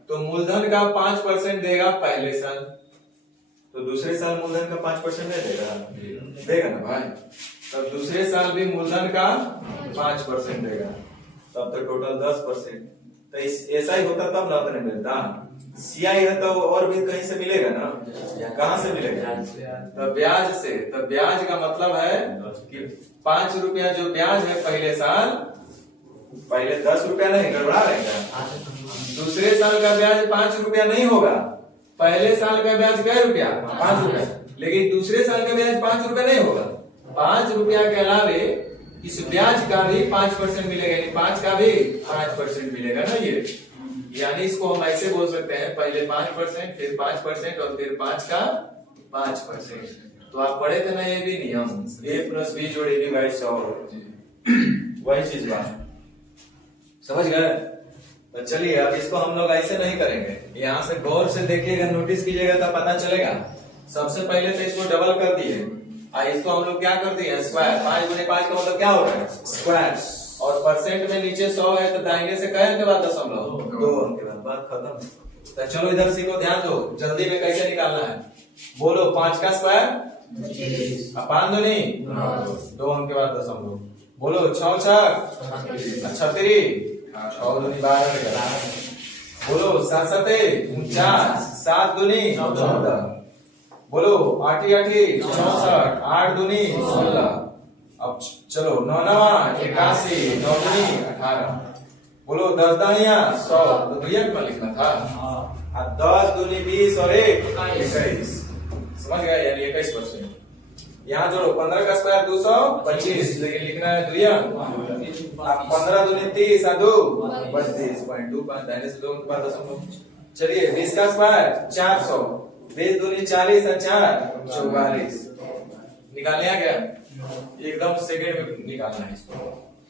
तो मूलधन का 5% देगा पहले साल, तो दूसरे साल मूलधन का 5% दे देगा, देगा ना भाई। तब दूसरे साल भी मूलधन का 5% देगा, तब तो टोटल 10%। तो ऐसा ही होता तब ना उतने मिलता। सीआई है तो और भी कहीं से मिलेगा ना, कहाँ से मिलेगा? तो ब्याज से। तो ब्याज का मतलब है कि 5 रुपया जो ब्याज है पहले साल, पहले 10 रुपया नहीं, गड़बड़ा रहेगा। दूसरे साल का ब्याज 5 रुपया नहीं होगा, पहले साल का ब्याज क्या रुपया? 5 रुपया। लेकिन दूसरे साल का ब्याज 5 रुपया नहीं होगा, 5 रुपया के अलावे इस ब्याज का भी 5% मिलेगा, यानी 5 का भी 5% मिलेगा ना ये। यानी इसको हम ऐसे बोल सकते हैं, पहले 5%, फिर 5% और फिर 5 का 5%। तो आप पढ़े थे ना ये भी नियम, a + b जोड़ ab बाई 100, वही चीज बात, समझ गए? तो चलिए अब इसको हम लोग ऐसे नहीं करेंगे, यहाँ से गौर से देखिएगा, नोटिस कीजिएगा तो पता चलेगा। सबसे पहले तो इसको डबल कर दिए, इसको हम लोग क्या कर दिए? स्क्वायर। 5 गुने 5 का मतलब क्या हो रहा है? स्क्वायर। और परसेंट में नीचे 100 है, तो दाहिने से कहे के बाद दशमलव, 2 अंक के बाद, बात खत्म। तो चलो इधर सीखो, ध्यान दो, जल्दी में कैसे निकालना है। बोलो 5 का स्क्वायर 5 दूनी 2 अंक के बाद दशमलव। बोलो 6 6 36, 6 दूनी 12। बोलो 7 7 49, 7 दूनी 14। बोलो 8 8 64, 8 दूनी 16। अब चलो 9 9 81, 9 दूनी 18। बोलो 10 दानिया 100, तो दुनिया में लिखना था। अब 10 दूनी 20 और 1 21, समझ गए? यानी 21%। यहाँ जोड़ो 15 का स्क्वायर 225, लेकिन लिखना है दुनिया। अब 15 दूनी 30 और 2 32.25, दाहिने से 2 के बाद दशमलव। चलिए 20 का स्क्वायर 400, 20 दूनी 40 और 4 44। निकालने आ गया? एकदम सेकंड में निकालना है इसको,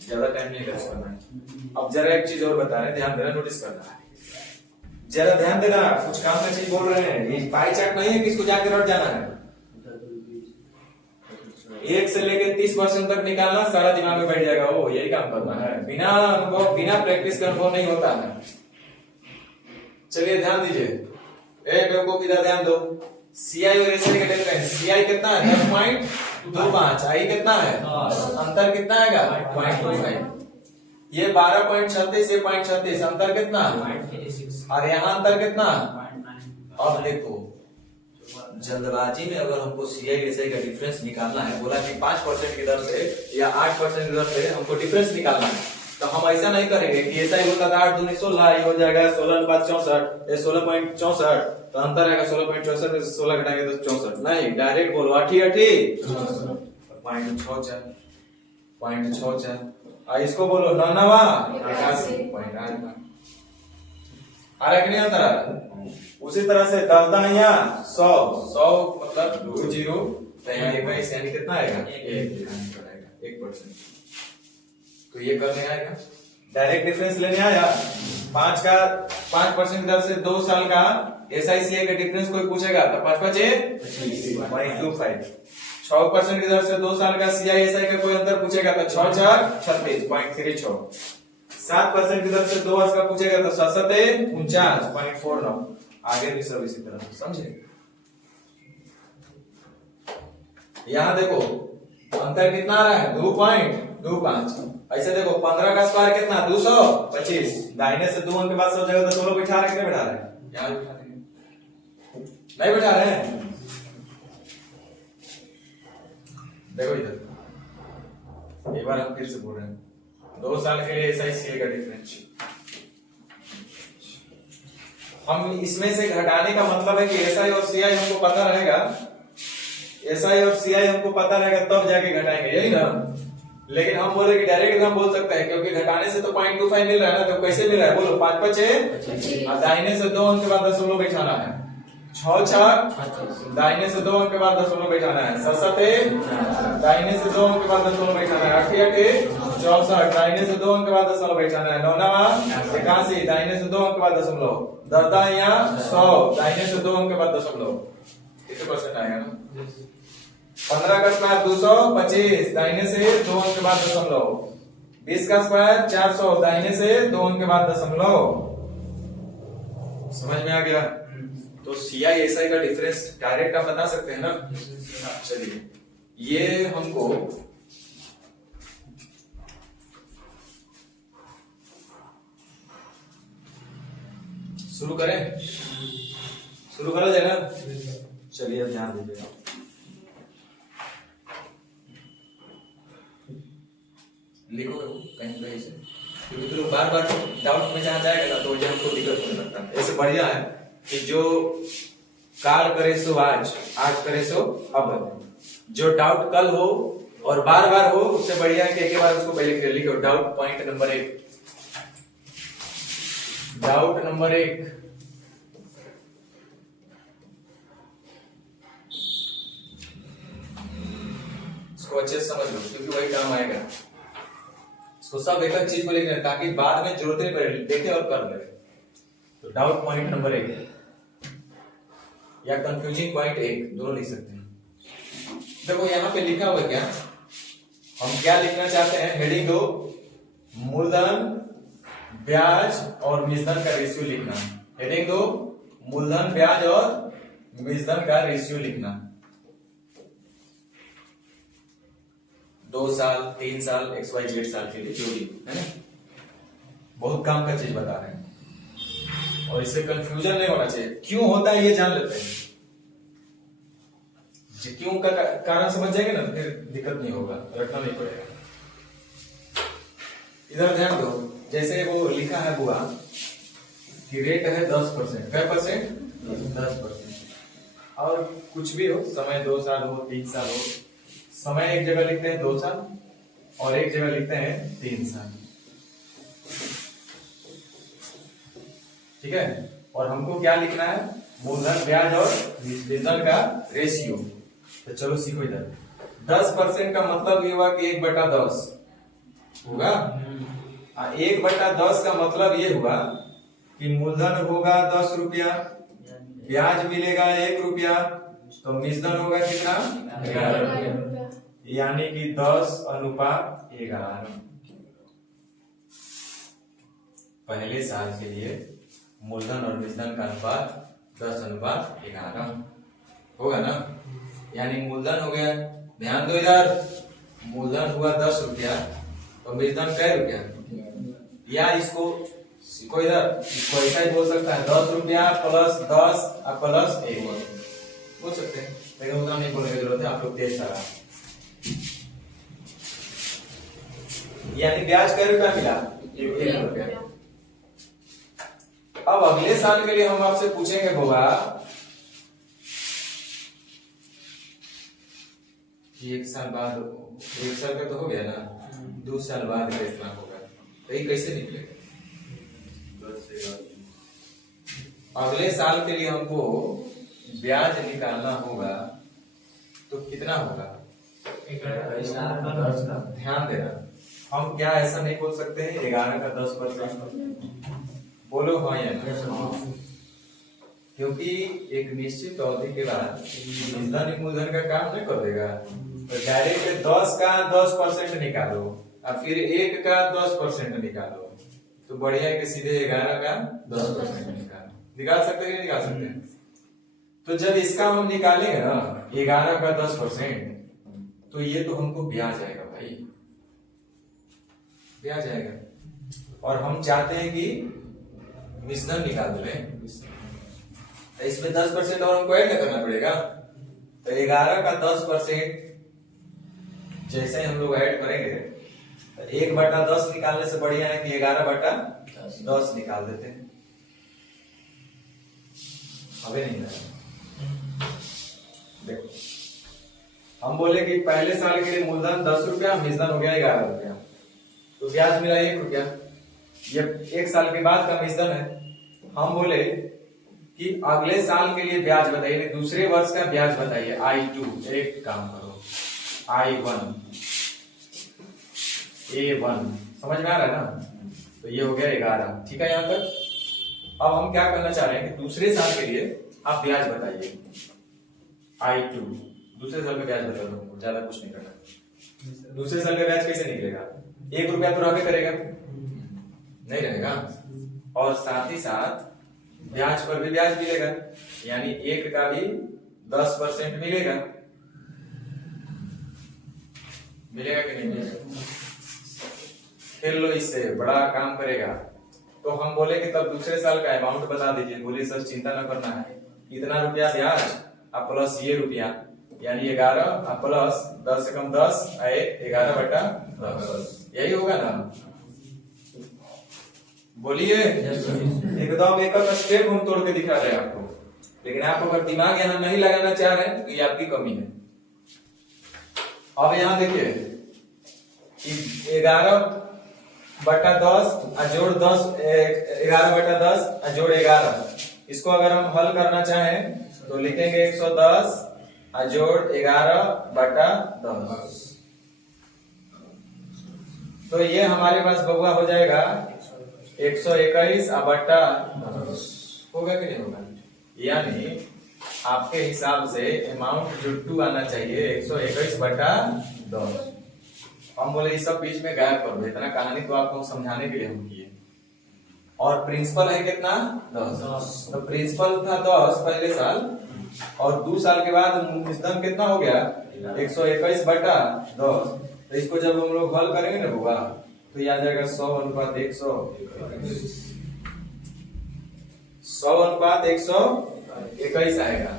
ज्यादा टाइम नहीं खर्च करना है। अब जरा एक चीज और बता रहे हैं, ध्यान देना, नोटिस करना है, जरा ध्यान देना, कुछ काम का चीज बोल रहे हैं। ये पाई चार्ट नहीं है कि इसको जाके रट जाना है। 1 से लेके 30% तक निकालना, सारा दिमाग में बैठ जाएगा। वो यही काम करना है, बिना अनुभव, बिना प्रैक्टिस के अनुभव नहीं होता है। चलिए ध्यान दीजिए, बेवकूफ इधर ध्यान दो। सीआई और एसआई का डिफरेंस, सीआई कितना है? 10.25, आई कितना है? अंतर कितना आएगा? 0.25। ये 12.36, ये 0.36, अंतर कितना? और यहाँ अंतर कितना? अब देखो, जल्दबाजी में अगर हमको सीआई एसआई का डिफरेंस निकालना है, बोला कि 5% की दर से या 8% की दर से हमको डिफरेंस निकालना है, तो हम ऐसा नहीं करेंगे कि ऐसा ही होता था 8 दूनी 16, ये हो जाएगा 16/64, ये 16.64, तो अंतर आएगा 16.64 में 16 घटाएंगे तो 64। नहीं, डायरेक्ट बोलो 8 8 0.64। इसको बोलो 9 9 81.8। आ रहा कि नहीं अंतर आ रहा? उसी तरह से 10 दानिया 100 मतलब 20, तो यहाँ 21, यानी कितना आएगा? 1%। तो ये करने आएगा, डायरेक्ट डिफरेंस लेने आया। 5 का 5% दर से 2 साल का एसआईसीआई का डिफरेंस कोई पूछेगा तो 5 5 0.25। 6% की दर से 2 साल का सीआईएसआई का कोई अंतर पूछेगा तो 6 4 36.36। 7% की दर से 2 वर्ष का पूछेगा तो 7 7 49.49। आगे भी सब इसी तरह, समझे? यहाँ देखो अंतर कितना आ रहा है? 2.25। ऐसे देखो 15 का स्क्वायर कितना? 225, दाहिने से 2 अंक के बाद सब जगह तो 16 बिठा रहे, कितने बिठा रहे हैं? यहाँ बिठा देंगे, नहीं बिठा रहे हैं? देखो इधर, एक बार हम फिर से बोल रहे हैं, 2 साल के लिए एसआईसीआई का डिफरेंस। हम इसमें से घटाने का मतलब है कि एसआई और सीआई हमको पता रहेगा, एसआई और सीआई हमको पता रहेगा तब जाके घटाएंगे, यही ना? लेकिन हम बोले कि डायरेक्ट हम बोल सकते हैं, क्योंकि घटाने से तो 0.25 मिल रहा है ना, तो कैसे मिल रहा है? बोलो 5 5 और दाहिने से 2 अंक के बाद दशमलव बैठाना है। 6 6 दाहिने से 2 अंक के बाद दशमलव बैठाना है। 7 7 दाहिने से 2 अंक के बाद दशमलव बैठाना है। 8 8 64 दाहिने से 2 अंक के बाद दशमलव बैठाना है। 9 9 81 दाहिने से 2 अंक के बाद दशमलव। 10 10 100 दाहिने से 2 अंक के बाद दशमलव। कितने परसेंट आएगा ना? 15 का स्क्वायर 225 दाहिने से 2 अंक के बाद दशमलव। 20 का स्क्वायर 400 दाहिने से 2 अंक के बाद दशमलव। समझ में आ गया? तो तो CI/SI का डिफरेंस डायरेक्ट आप बता सकते हैं ना। चलिए ये हमको शुरू करें, शुरू करा जाए ना। चलिए अब ध्यान दीजिएगा, लिखो कहीं कहीं से, क्योंकि तो बार बार डाउट में जहां जाएगा ना तो ये हमको दिक्कत होने लगता है। ऐसे बढ़िया है कि जो काल करे सो आज, आज करे सो अब। जो डाउट कल हो और बार बार हो, उससे बढ़िया है कि एक बार उसको पहले लिखो। Doubt point number 1, doubt number 1, इसको अच्छे से समझ लो क्योंकि वही काम आएगा। इसको सब एक चीज को लिखना ताकि बाद में जरूरत नहीं पड़े, देखे और कर ले। तो डाउट पॉइंट नंबर 1 या कंफ्यूजिंग पॉइंट 1 दोनों लिख सकते हैं। देखो यहाँ पे लिखा हुआ क्या, हम क्या लिखना चाहते हैं, हेडिंग दो, मूलधन ब्याज और मिश्रधन का रेशियो लिखना। हेडिंग दो, मूलधन ब्याज और मिश्रधन का रेशियो लिखना। 2 साल 3 साल XYZ साल के लिए जो भी है ना, बहुत काम का चीज बता रहे हैं और इससे कंफ्यूजन नहीं होना चाहिए। क्यों होता है ये जान लेते हैं, क्यों का कारण समझ जाएंगे ना, फिर दिक्कत नहीं होगा, रटना नहीं पड़ेगा। इधर ध्यान दो, जैसे वो लिखा है बुआ कि रेट है 10%, क्या परसेंट, 10%। और कुछ भी हो, समय 2 साल हो 3 साल हो, समय एक जगह लिखते हैं 2 साल और एक जगह लिखते हैं 3 साल, ठीक है। और हमको क्या लिखना है, मूलधन ब्याज और मिश्रधन का रेशियो। तो चलो सीखो इधर। 10% का मतलब ये हुआ कि 1/10 होगा। 1/10 का मतलब ये हुआ कि मूलधन होगा 10 रुपया, ब्याज मिलेगा 1 रुपया, तो मिश्रधन होगा कितना, 11 रुपया, यानी कि 10:11। पहले साल के लिए मूलधन और मिश्रधन का अनुपात 10:11 होगा ना। यानी मूलधन हो गया, ध्यान दो इधर, मूलधन हुआ 10 रुपया तो मिश्रधन कै रुपया, या इसको सीखो इधर, इसको ऐसा ही बोल सकता है 10 रुपया प्लस 10 प्लस 1 बोल सकते हैं, लेकिन उतना नहीं बोलने की जरूरत है, आप लोग तेज सारा। यानी ब्याज कै रुपया मिला, 1 रुपया। अब अगले साल के लिए हम आपसे पूछेंगे होगा कि 1 साल बाद, 1 साल का तो हो गया ना, 2 साल बाद कितना होगा, तो ये कैसे निकलेगा। अगले साल के लिए हमको ब्याज निकालना होगा तो कितना होगा, 10 का। ध्यान देना, हम क्या ऐसा नहीं बोल सकते हैं 11 का 10%, बोलो हाँ या ना, क्योंकि एक निश्चित अवधि के बाद मिश्रधन मूलधन का काम नहीं कर देगा। तो डायरेक्ट 10 का 10% निकालो और फिर 1 का 10% निकालो, तो बढ़िया है कि सीधे 11 का 10% निकाल सकते हैं, नहीं निकाल सकते हैं। तो जब इसका हम निकालेंगे ना 11 का 10%, तो ये तो हमको ब्याज आएगा भाई, ब्याज आएगा। और हम चाहते हैं कि मिश्रधन निकाल दें, तो इसमें 10% और हमको ऐड करना पड़ेगा। तो 11 का 10% जैसे हम लोग ऐड करेंगे तो 1/10 निकालने से बढ़िया है कि 11/10 निकाल देते हैं। अबे नहीं देखो, हम बोले कि पहले साल के लिए मूलधन 10 रुपया, मिश्रधन हो गया 11 रुपया, तो ब्याज मिला 1 रुपया। ये 1 साल के बाद का मिश्रधन है। हम बोले कि अगले साल के लिए ब्याज बताइए, दूसरे वर्ष का ब्याज बताइए, I2। एक काम करो, I1 A1, समझ में आ रहा है ना। तो ये हो गया 11, ठीक है यहाँ तक। अब हम क्या करना चाह रहे हैं कि दूसरे साल के लिए आप ब्याज बताइए, I2। दूसरे साल का ब्याज बता दो, ज्यादा कुछ नहीं करना। दूसरे साल का ब्याज कैसे निकलेगा, 1 रुपया तो रहबे करेगा, नहीं रहेगा। और साथ ही साथ ब्याज पर भी ब्याज मिलेगा, यानी 1 का भी 10% मिलेगा। मिलेगा कि नहीं मिलेगा? खेल लो इससे, बड़ा काम करेगा। तो हम बोले कि तब दूसरे साल का अमाउंट बता दीजिए। बोले सर चिंता न करना है, इतना रुपया ब्याज और प्लस ये रुपया, यानी 11 और प्लस 10 से कम 10 आए 11/10, यही होगा ना? बोलिए। एकदम एक स्टेप हम तोड़ के दिखा रहे हैं आपको, लेकिन आप अगर दिमाग यहाँ नहीं लगाना चाह रहे हैं तो ये आपकी कमी है। अब यहाँ देखिए 11/10 जोड़ 10, 11/10 जोड़ 11, इसको अगर हम हल करना चाहें तो लिखेंगे 110 जोड़ 11/10। तो ये हमारे पास बउआ हो जाएगा 121/10। होगा कि नहीं होगा? यानी आपके हिसाब से अमाउंट जो 2 आना चाहिए 121/10। हम बोले इस सब बीच में गायब कर दो, इतना कहानी तो आपको समझाने के लिए हम किए। और प्रिंसिपल है कितना? 10। तो प्रिंसिपल था 10 पहले साल, और 2 साल के बाद मूलधन कितना हो गया? 121/10। तो इसको जब हम लोग हल करेंगे ना बुआ, तो ये आ जाएगा 100:121। 100:121 आएगा।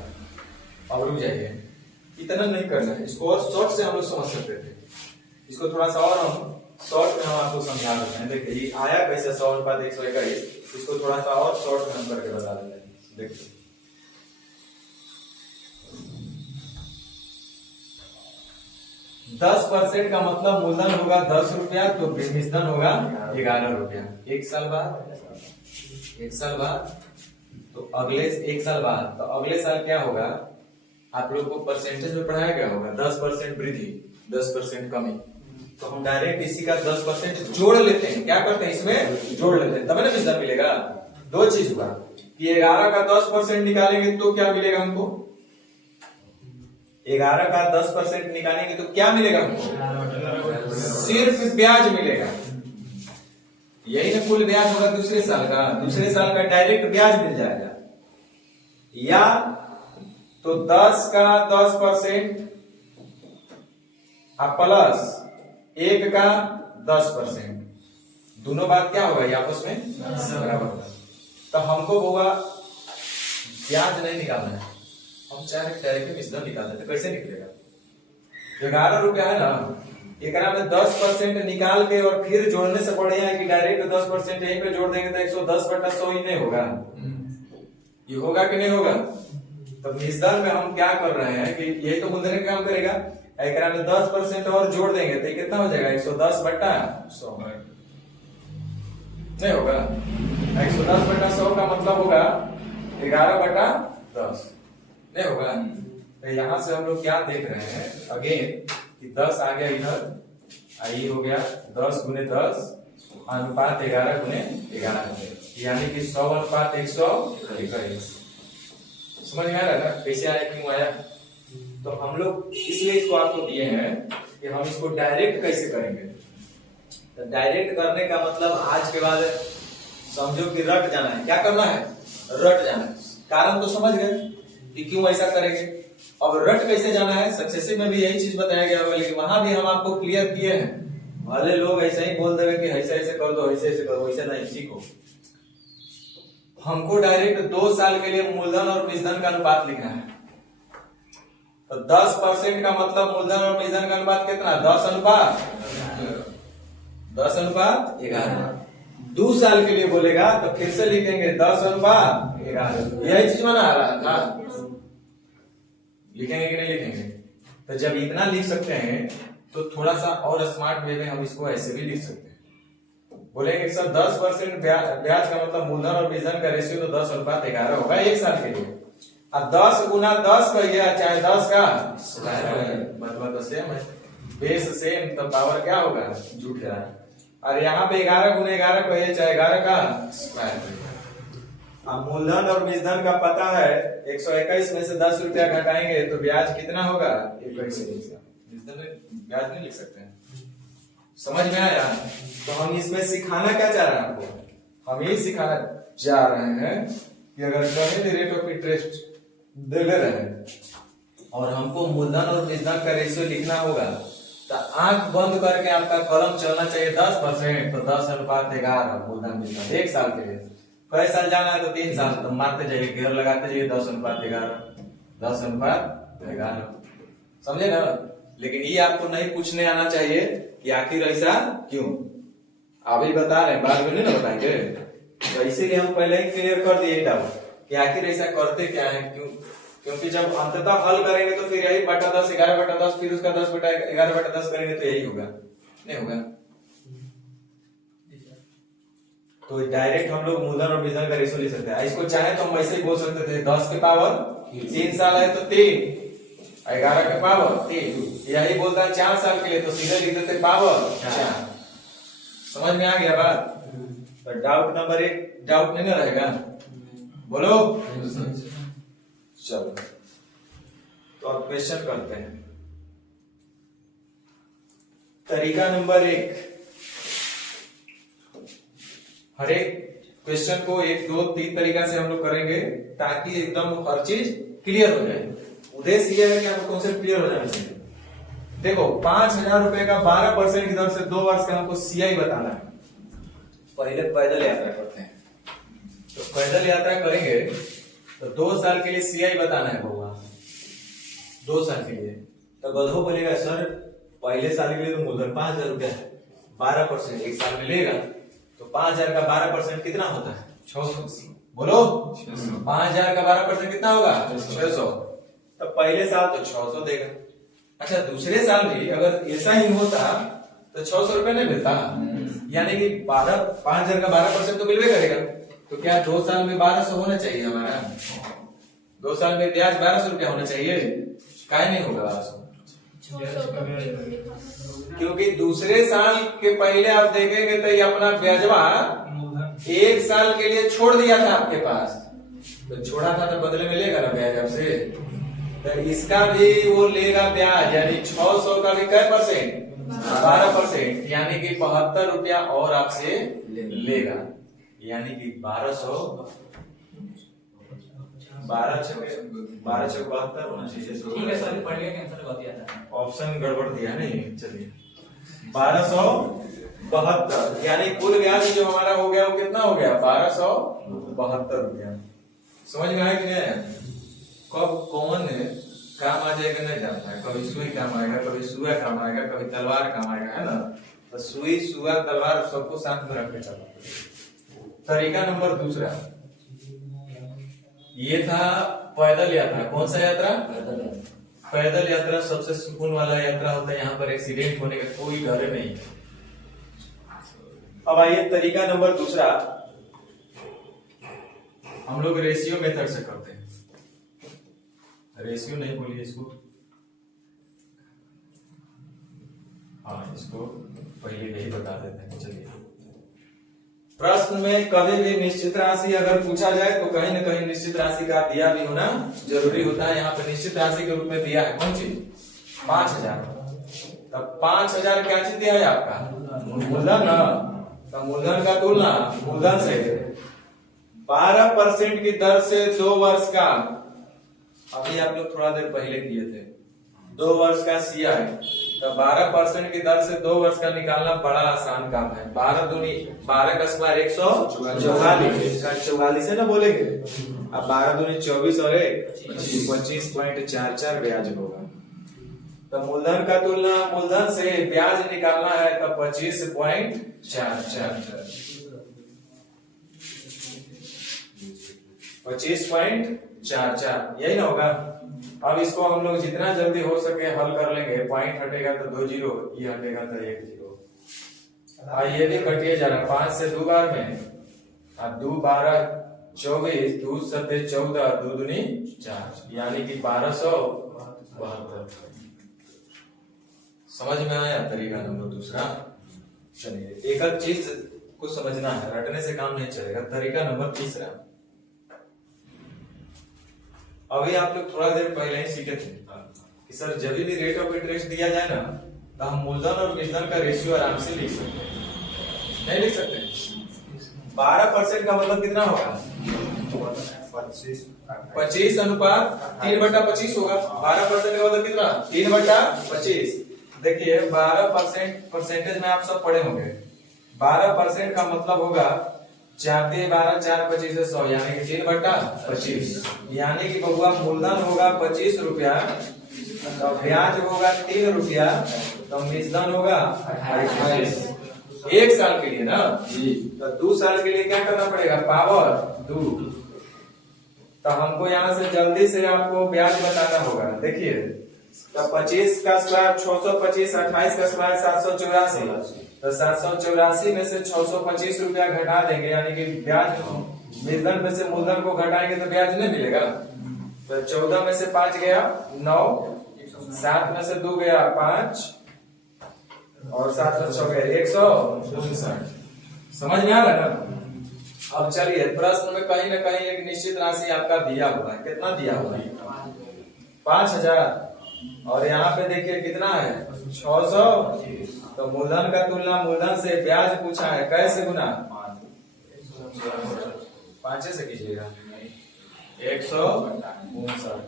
अब रुक जाइए, इतना नहीं करना है, इसको और शॉर्ट से हम लोग समझ सकते थे। इसको थोड़ा सा और हम शॉर्ट में हम आपको समझा देते हैं। देखिए ये आया कैसे 100:121, इसको थोड़ा सा और शॉर्ट में हम करके बता देते हैं। देखिए 10% का मतलब मूलधन होगा 10 रुपया, तो मूलधन होगा 11 रुपया। 1 साल बाद, 1 साल बाद, तो अगले 1 साल बाद, तो अगले साल क्या होगा? आप लोग को परसेंटेज में पढ़ाया गया होगा 10% वृद्धि 10% कमी। तो हम डायरेक्ट इसी का 10% जोड़ लेते हैं। क्या करते हैं? इसमें जोड़ लेते हैं, तब ना मूलधन मिलेगा। 2 चीज हुआ कि 11 का 10% निकालेंगे तो क्या मिलेगा हमको? 11 का 10% निकालेंगे तो क्या मिलेगा हमको? सिर्फ ब्याज मिलेगा। यही ना कुल ब्याज होगा दूसरे साल का। दूसरे साल का डायरेक्ट ब्याज मिल जाएगा। या तो 10 का 10% प्लस 1 का 10%, दोनों बात क्या होगा? ये आपस में बराबर होगा। तो हमको होगा ब्याज नहीं निकालना है, हम डायरेक्ट मूलधन निकालते हैं। कैसे निकलेगा? 11 रुपया है ना, एकरा में 10% निकाल के और फिर जोड़ने से बढ़िया है कि डायरेक्ट 10% यहीं पे जोड़ देंगे तो 110/100 ही नहीं होगा। ये होगा कि नहीं होगा? तो मूलधन में हम क्या कर रहे हैं कि यही तो मूलधन का काम करेगा। एकरा में 10% और जोड़ देंगे तो कितना हो जाएगा? 110/100 नहीं होगा? 110/100 का मतलब होगा 11/10 नहीं होगा? तो यहां से हम लोग क्या देख रहे हैं अगेन कि 10 आ गया इधर, आई हो गया 10 × 10 अनुपात 11 × 11, यानी कि 100:121। समझ में आ रहा है ना कैसे आया, क्यों आया? तो हम लोग इसलिए इसको आपको दिए हैं कि हम इसको डायरेक्ट कैसे करेंगे। तो डायरेक्ट करने का मतलब आज के बाद समझो कि रट जाना है। क्या करना है? रट जाना है। कारण तो समझ गए कि क्यों ऐसा करेंगे। अब रट कैसे जाना है? सक्सेसिव में भी यही चीज बताया गया होगा, लेकिन वहां भी हम आपको क्लियर किए हैं। भले लोग ऐसे ही बोल देवे कि ऐसे ऐसे कर दो, ऐसे ऐसे करो, वैसे नहीं, सीखो। हमको डायरेक्ट 2 साल के लिए मूलधन और मूलधन का अनुपात लिखना है। तो 10% का मतलब मूलधन और मूलधन का अनुपात कितना? 10:11। 2 साल के लिए बोलेगा तो फिर से लिखेंगे 10:11। यही चीज मना आ रहा था। लिखेंगे कि नहीं लिखेंगे? तो जब इतना लिख सकते हैं तो थोड़ा सा और स्मार्ट वे में हम इसको ऐसे भी लिख सकते हैं। बोलेंगे सर 10% ब्याज का मतलब मूलधन और मूलधन का रेशियो तो 10:11 होगा 1 साल के लिए। अब 10 × 10 कहिए चाहे 10 का मतलब तो सेम है, बेस सेम, तो पावर क्या होगा? जुट रहा है। और यहाँ पे 11 × 11 कहिए चाहे 11 का स्क्वायर। अब मूलधन और मूलधन का पता है 121 में से 10 रुपया घटाएंगे तो ब्याज कितना होगा? 21 रुपया। मूलधन में ब्याज नहीं लिख सकते हैं। समझ में आया? तो हम इसमें सिखाना क्या चाह रहे हैं आपको? हम ये सिखाना चाह रहे हैं कि अगर कहीं भी रेट ऑफ इंटरेस्ट दे ले रहे हैं और हमको मूलधन और बीजधन का रेशियो लिखना होगा, तो आंख बंद करके आपका कलम चलना चाहिए 10%, तो 10:11 मूलधन बीजधन 1 साल के लिए। कई साल जाना है तो 3 साल, तो मारते जाइए, घेर लगाते जाइए 10:11, 10:11, समझे ना। लेकिन ये आपको नहीं पूछने आना चाहिए कि आखिर ऐसा क्यों, अभी बता रहे हैं, बाद में नहीं ना बताएंगे। तो इसीलिए हम पहले ही क्लियर कर दिए डाउट कि आखिर ऐसा करते क्या है, क्यों। क्योंकि जब अंततः हल करेंगे तो फिर यही 10/10, 11/10, फिर उसका 10/11/10 करेंगे तो यही होगा, नहीं होगा। तो डायरेक्ट हम लोग मूलधन और बीजधन का रेशियो ले सकते हैं। इसको चाहे तो हम ऐसे ही बोल सकते थे 10 के पावर 3 साल है तो 3, 11 के पावर 3, यही बोलता है 4 साल के लिए तो सीधे लिख देते पावर 4। समझ में आ गया बात। तो डाउट नंबर 1 डाउट नहीं ना रहेगा, बोलो। चलो तो अब क्वेश्चन करते हैं। तरीका नंबर 1, हर एक क्वेश्चन को 1, 2, 3 तरीका से हम लोग करेंगे ताकि एकदम हर चीज क्लियर हो जाए। उद्देश्य यह है कि आपको कॉन्सेप्ट क्लियर हो जाना चाहिए। देखो 5,000 रुपए का 12% की दर से 2 वर्ष का हमको सीआई बताना है। पहले पैदल यात्रा करते हैं, तो पैदल यात्रा करेंगे तो 2 साल के लिए सीआई बताना है बउआ, 2 साल के लिए। तो गधो बोलेगा सर पहले साल के लिए तो मूलधन 5,000 रुपया है, 12% 1 साल में लेगा, तो 5,000 का 12% कितना होता है? 600। बोलो 5,000 का 12% कितना होगा? 600। तो पहले साल तो 600 देगा। अच्छा दूसरे साल भी अगर ऐसा ही होता तो 600 रुपए नहीं मिलता, यानी कि 5,000 का 12% तो मिलवे करेगा। तो क्या 2 साल में 1,200 होना चाहिए हमारा? 2 साल में ब्याज 1,200 रुपया होना चाहिए, काहे नहीं होगा 1,200? क्योंकि दूसरे साल के पहले आप देखेंगे तो ये अपना ब्याजवा 1 साल के लिए छोड़ दिया था आपके पास, तो छोड़ा था तो बदले में लेगा ना ब्याज आपसे। तो इसका भी वो लेगा ब्याज, यानी 600 का भी कै परसेंट? 12%, यानी कि 72 रुपया और आपसे लेगा, यानी कि 1,200, 12,672 होना चाहिए। ठीक है सर, पढ़ लिया, कैंसिल कर दिया था, ऑप्शन गड़बड़ दिया नहीं। चलिए 1272, यानी कुल ब्याज जो हमारा हो गया वो कितना हो गया? 1,272 रुपया। समझ में आया कि नहीं? कब कौन काम आ जाएगा नहीं जानता है, कभी सुई काम आएगा, कभी सुआ काम आएगा, कभी तलवार काम आएगा, है ना। तो सुई सुआ तलवार सबको साथ में रखने चला। तरीका नंबर 2, ये था पैदल यात्रा। कौन सा यात्रा? पैदल यात्रा सबसे सुकून वाला यात्रा होता है, यहाँ पर एक्सीडेंट होने का कोई डर नहीं। अब आइए तरीका नंबर 2, हम लोग रेशियो मेथड से करते हैं। रेशियो नहीं बोलिए इसको, हाँ इसको पहले यही बता देते हैं। चलिए प्रश्न में कभी भी निश्चित राशि अगर पूछा जाए तो कहीं ना कहीं निश्चित राशि का दिया भी होना जरूरी होता है। यहाँ पे निश्चित राशि के रूप में दिया है कौन चीज? 5,000। तब 5,000 क्या चीज दिया है आपका? मूलधन ना। तो मूलधन का तुलना मूलधन से 12% की दर से 2 वर्ष का, अभी आप लोग थोड़ा देर पहले किए थे, 2 वर्ष का सीआई। तो 12% की दर से 2 वर्ष का निकालना बड़ा आसान काम है। 12 दूनी 12 का स्क्वायर 144, 44 है ना बोलेंगे। अब 12 दूनी 24 और 1 25.44 ब्याज होगा। तो मूलधन का तुलना मूलधन से ब्याज निकालना है तो 25.44, 25.44 यही ना होगा। अब इसको हम लोग जितना जल्दी हो सके हल कर लेंगे। पॉइंट हटेगा तो 2 0, ये हटेगा तो 1 0। ये भी कटिए जा रहा 5 से 2 बार में, 2 12 24, 2 7 14, 2 दूनी 4, यानी कि 1,272। समझ में आया तरीका नंबर 2? चलिए एक चीज को समझना है, रटने से काम नहीं चलेगा। तरीका नंबर 3, अभी आप लोग थोड़ा देर पहले ही सीखे थे कि सर जब भी रेट ऑफ इंटरेस्ट दिया जाए ना तो हम मूलधन और बीजधन का रेशियो आराम से लिख सकते हैं, नहीं लिख सकते? 12% का मतलब कितना होगा? 25 अनुपात 3/25 होगा। 12% का मतलब कितना? 3/25। देखिए 12% परसेंटेज में आप सब पढ़े होंगे। 12% का मतलब होगा 4×12 4 25 100 यानी कि 3/25 यानी कि बबुआ मूलधन होगा 25 रुपया, तो ब्याज होगा 3 रुपया, तो मिश्रण होगा 28। 1 साल के लिए ना जी। तो 2 साल के लिए क्या करना पड़ेगा? पावर 2। तो हमको यहाँ से जल्दी से आपको ब्याज बताना होगा। देखिए तो 25 का स्क्वायर 625, 28 का स्क्वायर 784, तो 784 में से 625 रुपया घटा देंगे यानी कि ब्याज मिश्रण में से मूलधन को घटाएंगे तो ब्याज नहीं मिलेगा। तो 14 में से 5 गया 9, 7 में से 2 गया 5 और 7 में 6 गया 159। समझ में आ रहा है ना? अब चलिए प्रश्न में कहीं ना कहीं एक निश्चित राशि आपका दिया हुआ है। कितना दिया हुआ है? 5000। और यहाँ पे देखिए कितना है? 600। तो मूलधन का तुलना मूलधन से ब्याज पूछा है, कैसे गुना? 5 से कीजिएगा 159।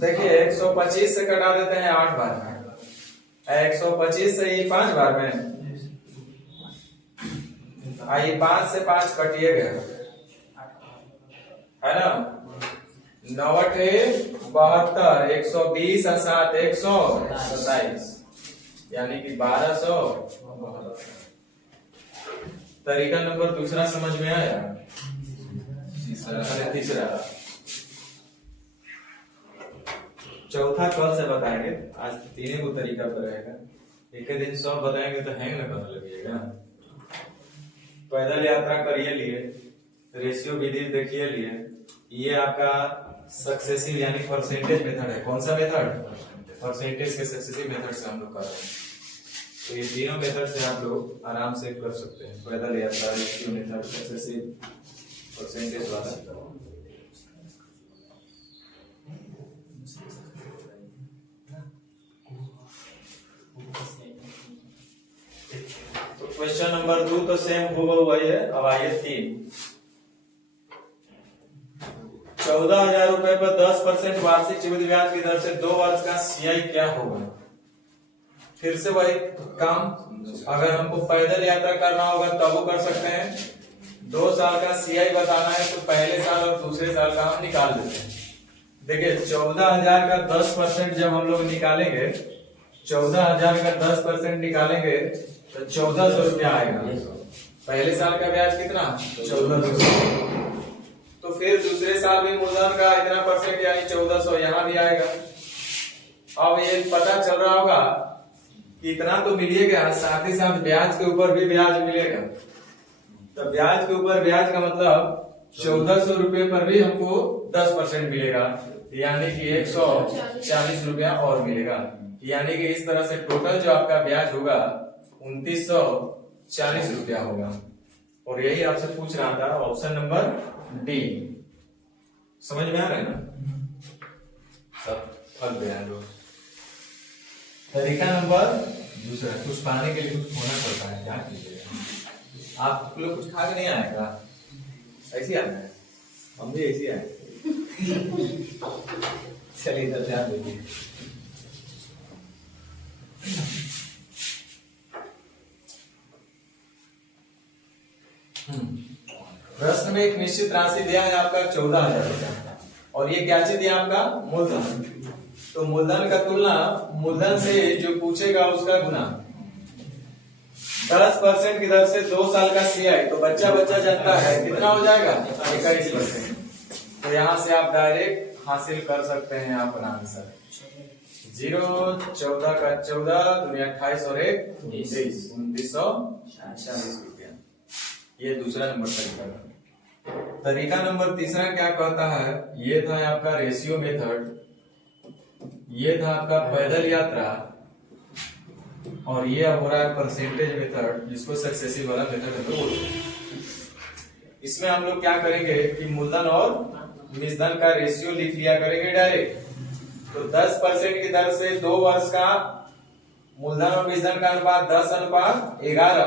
देखिए 125 से कटा देते हैं 8 बार में, 125 से ही 5 बार में, आई 5 से 5 कटिए गए है ना। 9 72, 120 और 7 127 यानी कि 1272। तरीका नंबर दूसरा समझ में आया? तीसरा चौथा कल से बताएंगे, आज 3 को तरीका पर रहेगा। एक दिन सब बताएंगे तो हैंग न करने लगेगा। पैदल यात्रा करिए लिए, रेशियो विधि देखिए लिए, ये आपका सक्सेसिव यानी परसेंटेज मेथड है। कौन सा मेथड? परसेंटेज के सक्सेसिव मेथड से हम लोग कर रहे हैं। तो ये तीनों मेथड से आप लोग आराम से कर सकते हैं। पैदल यात्रा, रेशियो मेथड, सक्सेसिव, परसेंटेज वाला। तो क्वेश्चन नंबर 2 तो सेम होगा वही है। अब आइए 3। 14,000 रुपए पर 10% वार्षिक चक्रवृद्धि ब्याज की दर से 2 वर्ष का सीआई क्या होगा? फिर से वही काम, अगर हमको पैदल यात्रा करना होगा तब वो कर सकते हैं। 2 साल का सीआई बताना है तो पहले साल और दूसरे साल का हम निकाल देते हैं। देखिए 14,000 का 10% जब हम लोग निकालेंगे, 14,000 का 10% निकालेंगे तो 1400 रुपया आएगा। पहले साल का ब्याज कितना? 1400। तो फिर दूसरे साल भी मूलधन का इतना परसेंट यानी 1400 यहाँ भी आएगा। अब ये पता चल रहा होगा कि इतना तो मिलेगा, साथ ही साथ ब्याज के ऊपर भी ब्याज मिलेगा। तो ब्याज के ऊपर ब्याज का मतलब 1400 रुपये पर भी हमको 10% मिलेगा, यानी कि 140 रुपया और मिलेगा। यानी कि इस तरह से टोटल जो आपका ब्याज होगा 2940 रुपया होगा। और यही आपसे पूछ रहा था, ऑप्शन नंबर डी। समझ में आ रहा है ना? सब फल ब्याज हो। तरीका नंबर दूसरा, कुछ पाने के लिए कुछ होना पड़ता है, क्या कीजिएगा? आप लोग कुछ खा के नहीं आएगा, ऐसे ही आना है। हम भी ऐसे ही आए। चलिए इधर ध्यान दीजिए। प्रश्न में एक निश्चित राशि दिया है आपका 14,000 रुपया, और ये क्या चीज दिया आपका? मूलधन। तो मूलधन का तुलना मूलधन से जो पूछेगा उसका गुना। 10% की दर से 2 साल का सीआई, तो बच्चा जानता है कितना हो जाएगा? 21%। तो यहाँ से आप डायरेक्ट हासिल कर सकते हैं अपना आंसर। 0 14 का 14 दुनिया 28 और 1 23 2940 रुपया। ये दूसरा नंबर तरीका। तरीका नंबर तीसरा क्या कहता है? ये था आपका रेशियो मेथड, ये था आपका पैदल यात्रा, और ये हो रहा है परसेंटेज मेथड, जिसको सक्सेसिव वाला मेथड हम लोग बोलते हैं। इसमें हम लोग क्या करेंगे कि मूलधन और मिश्रण का रेशियो लिख लिया करेंगे डायरेक्ट। तो 10% की दर से 2 वर्ष का मूलधन और मिश्रण का अनुपात 10:11,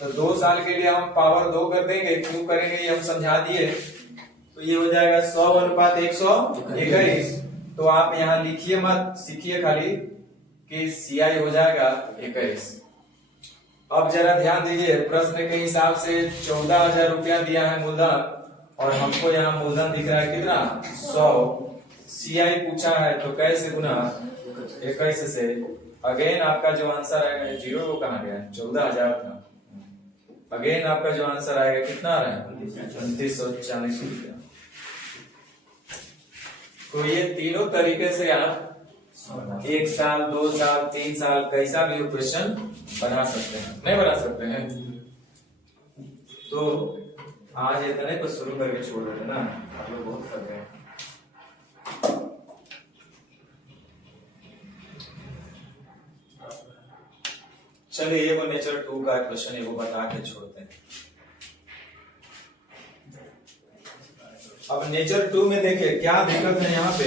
तो 2 साल के लिए हम पावर 2 कर देंगे, क्यों करेंगे ये हम समझा दिए। तो ये हो जाएगा 100/121। तो आप यहाँ लिखिए मत, सीखिए खाली कि CI हो जाएगा 21। अब जरा ध्यान दीजिए, प्रश्न के हिसाब से 14,000 रुपया दिया है मूलधन, और हमको यहाँ मूलधन दिख रहा है कितना 100। CI पूछा है तो कैसे गुना 21 से। अगेन आपका जो आंसर आएगा, जीरो को कहा गया 14,000 था। अगेन आपका जो आंसर आएगा कितना आ रहा है 2940 रुपया। तो ये तीनों तरीके से आप 1 साल 2 साल 3 साल कैसा भी क्वेश्चन बना सकते हैं, नहीं बना सकते हैं। तो आज इतने पर शुरू करके छोड़ देते ना, आप लोग बहुत कर रहे हैं। चलिए ये वो नेचर 2 का क्वेश्चन है, वो बता के छोड़ते हैं। अब नेचर 2 में देखिए क्या दिक्कत है यहाँ पे,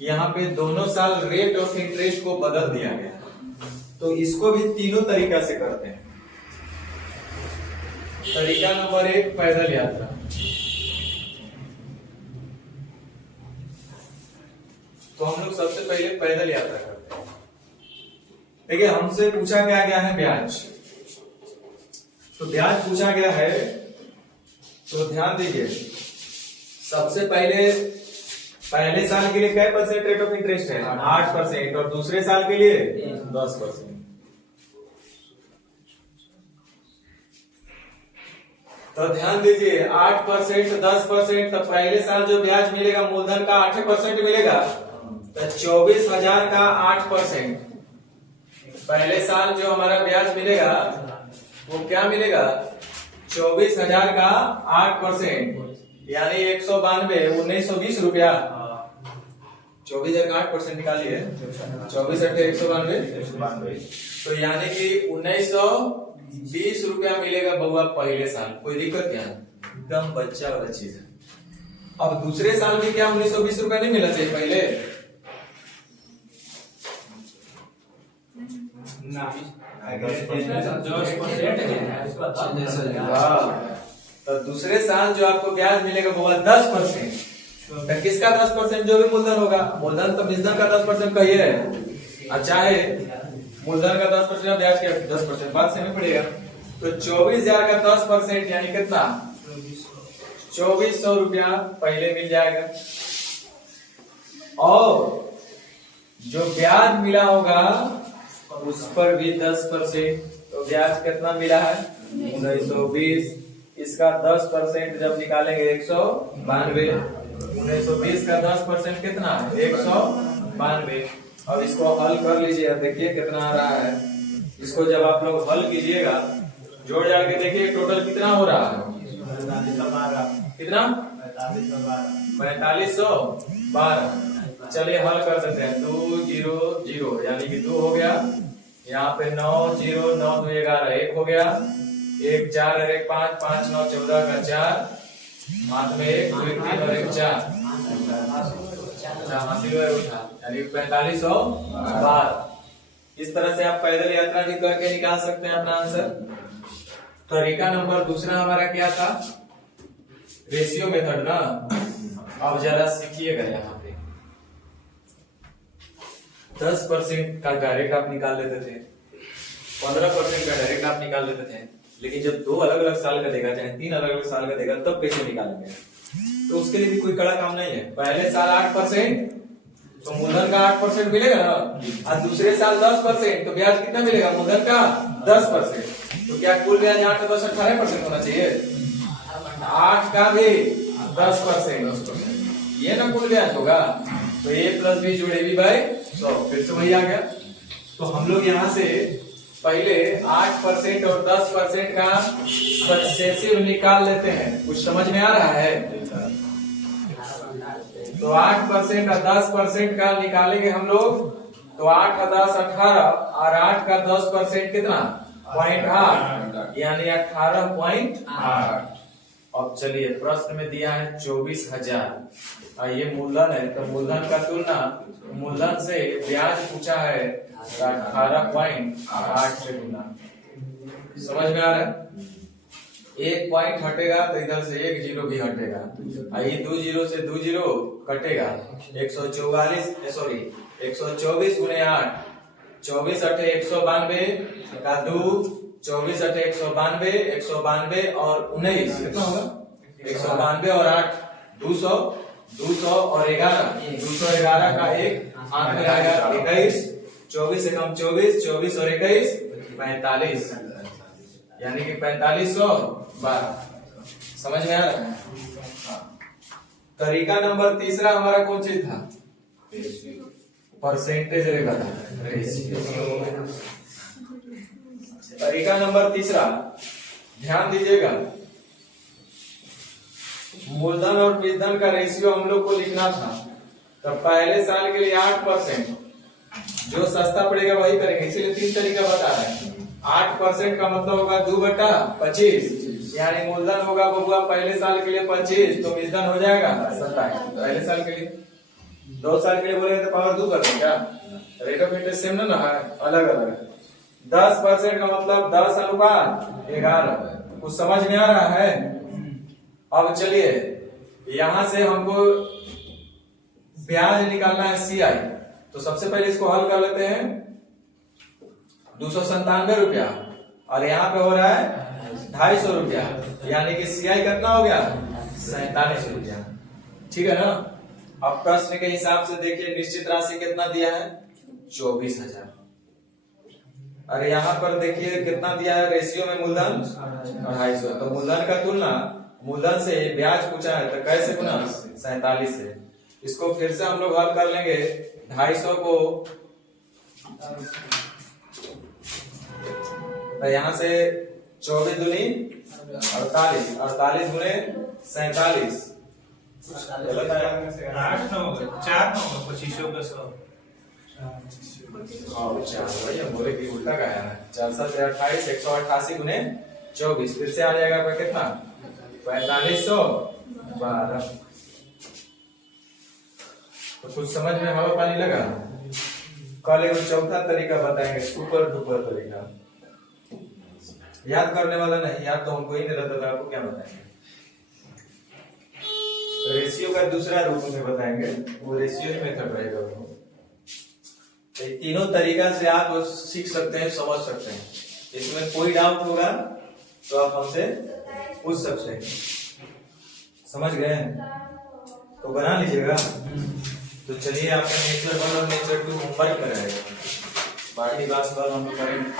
यहाँ पे दोनों साल रेट ऑफ इंटरेस्ट को बदल दिया गया, तो इसको भी तीनों तरीका से करते हैं। तरीका नंबर 1 पैदल यात्रा। तो हम लोग सबसे पहले पैदल यात्रा करते हैं। देखिए हमसे पूछा क्या गया है ब्याज, तो ब्याज पूछा गया है, तो ध्यान दीजिए सबसे पहले साल के लिए क्या % रेट ऑफ इंटरेस्ट है 8%, और दूसरे साल के लिए 10%। तो ध्यान दीजिए 8% 10%, तो पहले साल जो ब्याज मिलेगा मूलधन का 8% मिलेगा, तो 24,000 का 8%। पहले साल जो हमारा ब्याज मिलेगा वो क्या मिलेगा 24,000 का 8%, यानी 192 1920 रुपया। 24,000 का 8% निकालिए, 24 अट्ठे 192, तो यानी कि 1920 रुपया मिलेगा बउआ पहले साल। कोई दिक्कत क्या, एकदम बच्चा वाला चीज है। अब दूसरे साल भी क्या 1920 रुपया नहीं मिलना चाहिए पहले? तो दूसरे साल जो आपको ब्याज मिलेगा वो 10%। तो किसका 10%? जो भी मूलधन होगा, मूलधन तो मूलधन का 10% कहिए है, चाहे मूलधन का 10% ब्याज का 10%, बात समझ पड़ेगा। तो 24,000 का 10% यानी कितना 2400 रुपया पहले मिल जाएगा, और जो ब्याज मिला होगा उस पर भी 10%। तो ब्याज कितना मिला है 1920, इसका 10% जब निकालेंगे 192, 1920 का 10% कितना है 192। अब इसको हल कर लीजिए, देखिए कितना आ रहा है। इसको जब आप लोग हल कीजिएगा जोड़ जाड़ के देखिए टोटल कितना हो रहा है, कितना 4512। चलिए हल कर देते हैं। 2 0 0 यानी कि 2 हो गया, यहाँ पे 9 0 9 2 11 1 हो गया, 1 4 और 1 5 5 9 14 का 4, हाथ में 1 2 3 और 1 4 हासिल उठा, यानी 4512। इस तरह से आप पैदल यात्रा भी करके निकाल सकते हैं अपना आंसर। तरीका नंबर दूसरा हमारा क्या था, रेशियो मेथड ना। अब जरा सीखिएगा, यहाँ पे 10% का डायरेक्ट आप निकाल लेते थे, 15% का डायरेक्ट आप निकाल लेते थे, लेकिन जब 2 अलग अलग साल का देगा चाहे 3 अलग अलग साल का देगा तब कैसे निकालेंगे? तो उसके लिए भी कोई कड़ा काम नहीं है। पहले साल 8% तो मूलधन का 8% मिलेगा ना, और दूसरे साल 10% तो ब्याज कितना मिलेगा मूलधन का 10%। तो क्या कुल ब्याज 8 10 18% होना चाहिए, 8 का भी 10%, ये ना कुल ब्याज होगा। तो a + b = ab/100, फिर से वही आ गया। तो हम लोग यहाँ से पहले 8% और 10% का सक्सेसिव निकाल लेते हैं। कुछ समझ में आ रहा है? तो 8% और 10% का निकालेंगे हम लोग, तो 8 का 10 18, और 8 का 10% कितना 0.8, यानी 18.8। अब चलिए प्रश्न में दिया है 24,000, ये मूलधन है, तो मूलधन का तुलना मूलधन से ब्याज पूछा है 18.8 से गुना। समझ में आ रहा है? एक पॉइंट हटेगा तो इधर से एक जीरो भी हटेगा, ये 2 जीरो से 2 जीरो कटेगा। 144 सॉरी 124 गुने 8, 24 अठे 192 का 2, 24 अठे 192, 192 और 19 कितना होगा? 192 और 8 200, 200 और 11, 211 का एक आंख में आएगा 21, 24 एकम 24, 24 और 21 45, यानी कि 4512। समझ में आ रहा है? तरीका नंबर तीसरा हमारा कौन चीज था? परसेंटेज रेखा था, रेशियो। तरीका नंबर तीसरा, ध्यान दीजिएगा, मूलधन और बीजधन का रेशियो हम लोग को लिखना था। तो पहले साल के लिए 8%, जो सस्ता पड़ेगा वही करेंगे, इसीलिए 3 तरीका बता रहे हैं। 8% का मतलब होगा 2/25, यानी मूलधन होगा बबुआ पहले साल के लिए 25, तो बीजधन हो जाएगा 27 पहले साल के लिए। 2 साल के लिए बोलेंगे तो पावर 2 कर दें क्या? रेट ऑफ इंटरेस्ट सेम ना है, अलग अलग है। 10% का मतलब 10/11। कुछ समझ में आ रहा है? अब चलिए यहां से हमको ब्याज निकालना है CI, तो सबसे पहले इसको हल कर लेते हैं। 297 रुपया और यहाँ पे हो रहा है 250 रुपया, यानी कि CI कितना हो गया? 47 रुपया। ठीक है ना? अब प्रश्न के हिसाब से देखिए निश्चित राशि कितना दिया है? 24,000। और यहाँ पर देखिए कितना दिया है रेशियो में? मूलधन 250। तो मूलधन का तुलना मूलधन से ब्याज पूछा है तो कैसे गुना? 47 से। इसको फिर से हम लोग हल कर लेंगे। 250 को तो यहाँ से 24 दूनी 48, 48 गुने 47, 8 9 4 9 25 का 100। बोले कि उल्टा का है 4 7 28, 188 गुने 24, फिर से आ जाएगा आपका कितना? 4512। तो कुछ समझ में हवा पानी लगा? कल एक चौथा तरीका बताएंगे, सुपर डुपर तरीका। याद करने वाला नहीं, याद तो हमको ही नहीं रहता था, आपको क्या बताएंगे? रेशियो का दूसरा रूप में बताएंगे, वो रेशियो ही मेथड रहेगा। वो तीनों तरीका से आप सीख सकते हैं, समझ सकते हैं। इसमें कोई डाउट होगा तो आप हमसे पूछ सकते हैं। समझ गए? तो बना लीजिएगा। तो चलिए आपका नेचर 1 और नेचर 2 होमवर्क में रहेगा, बाकी बात कल हम लोग करेंगे।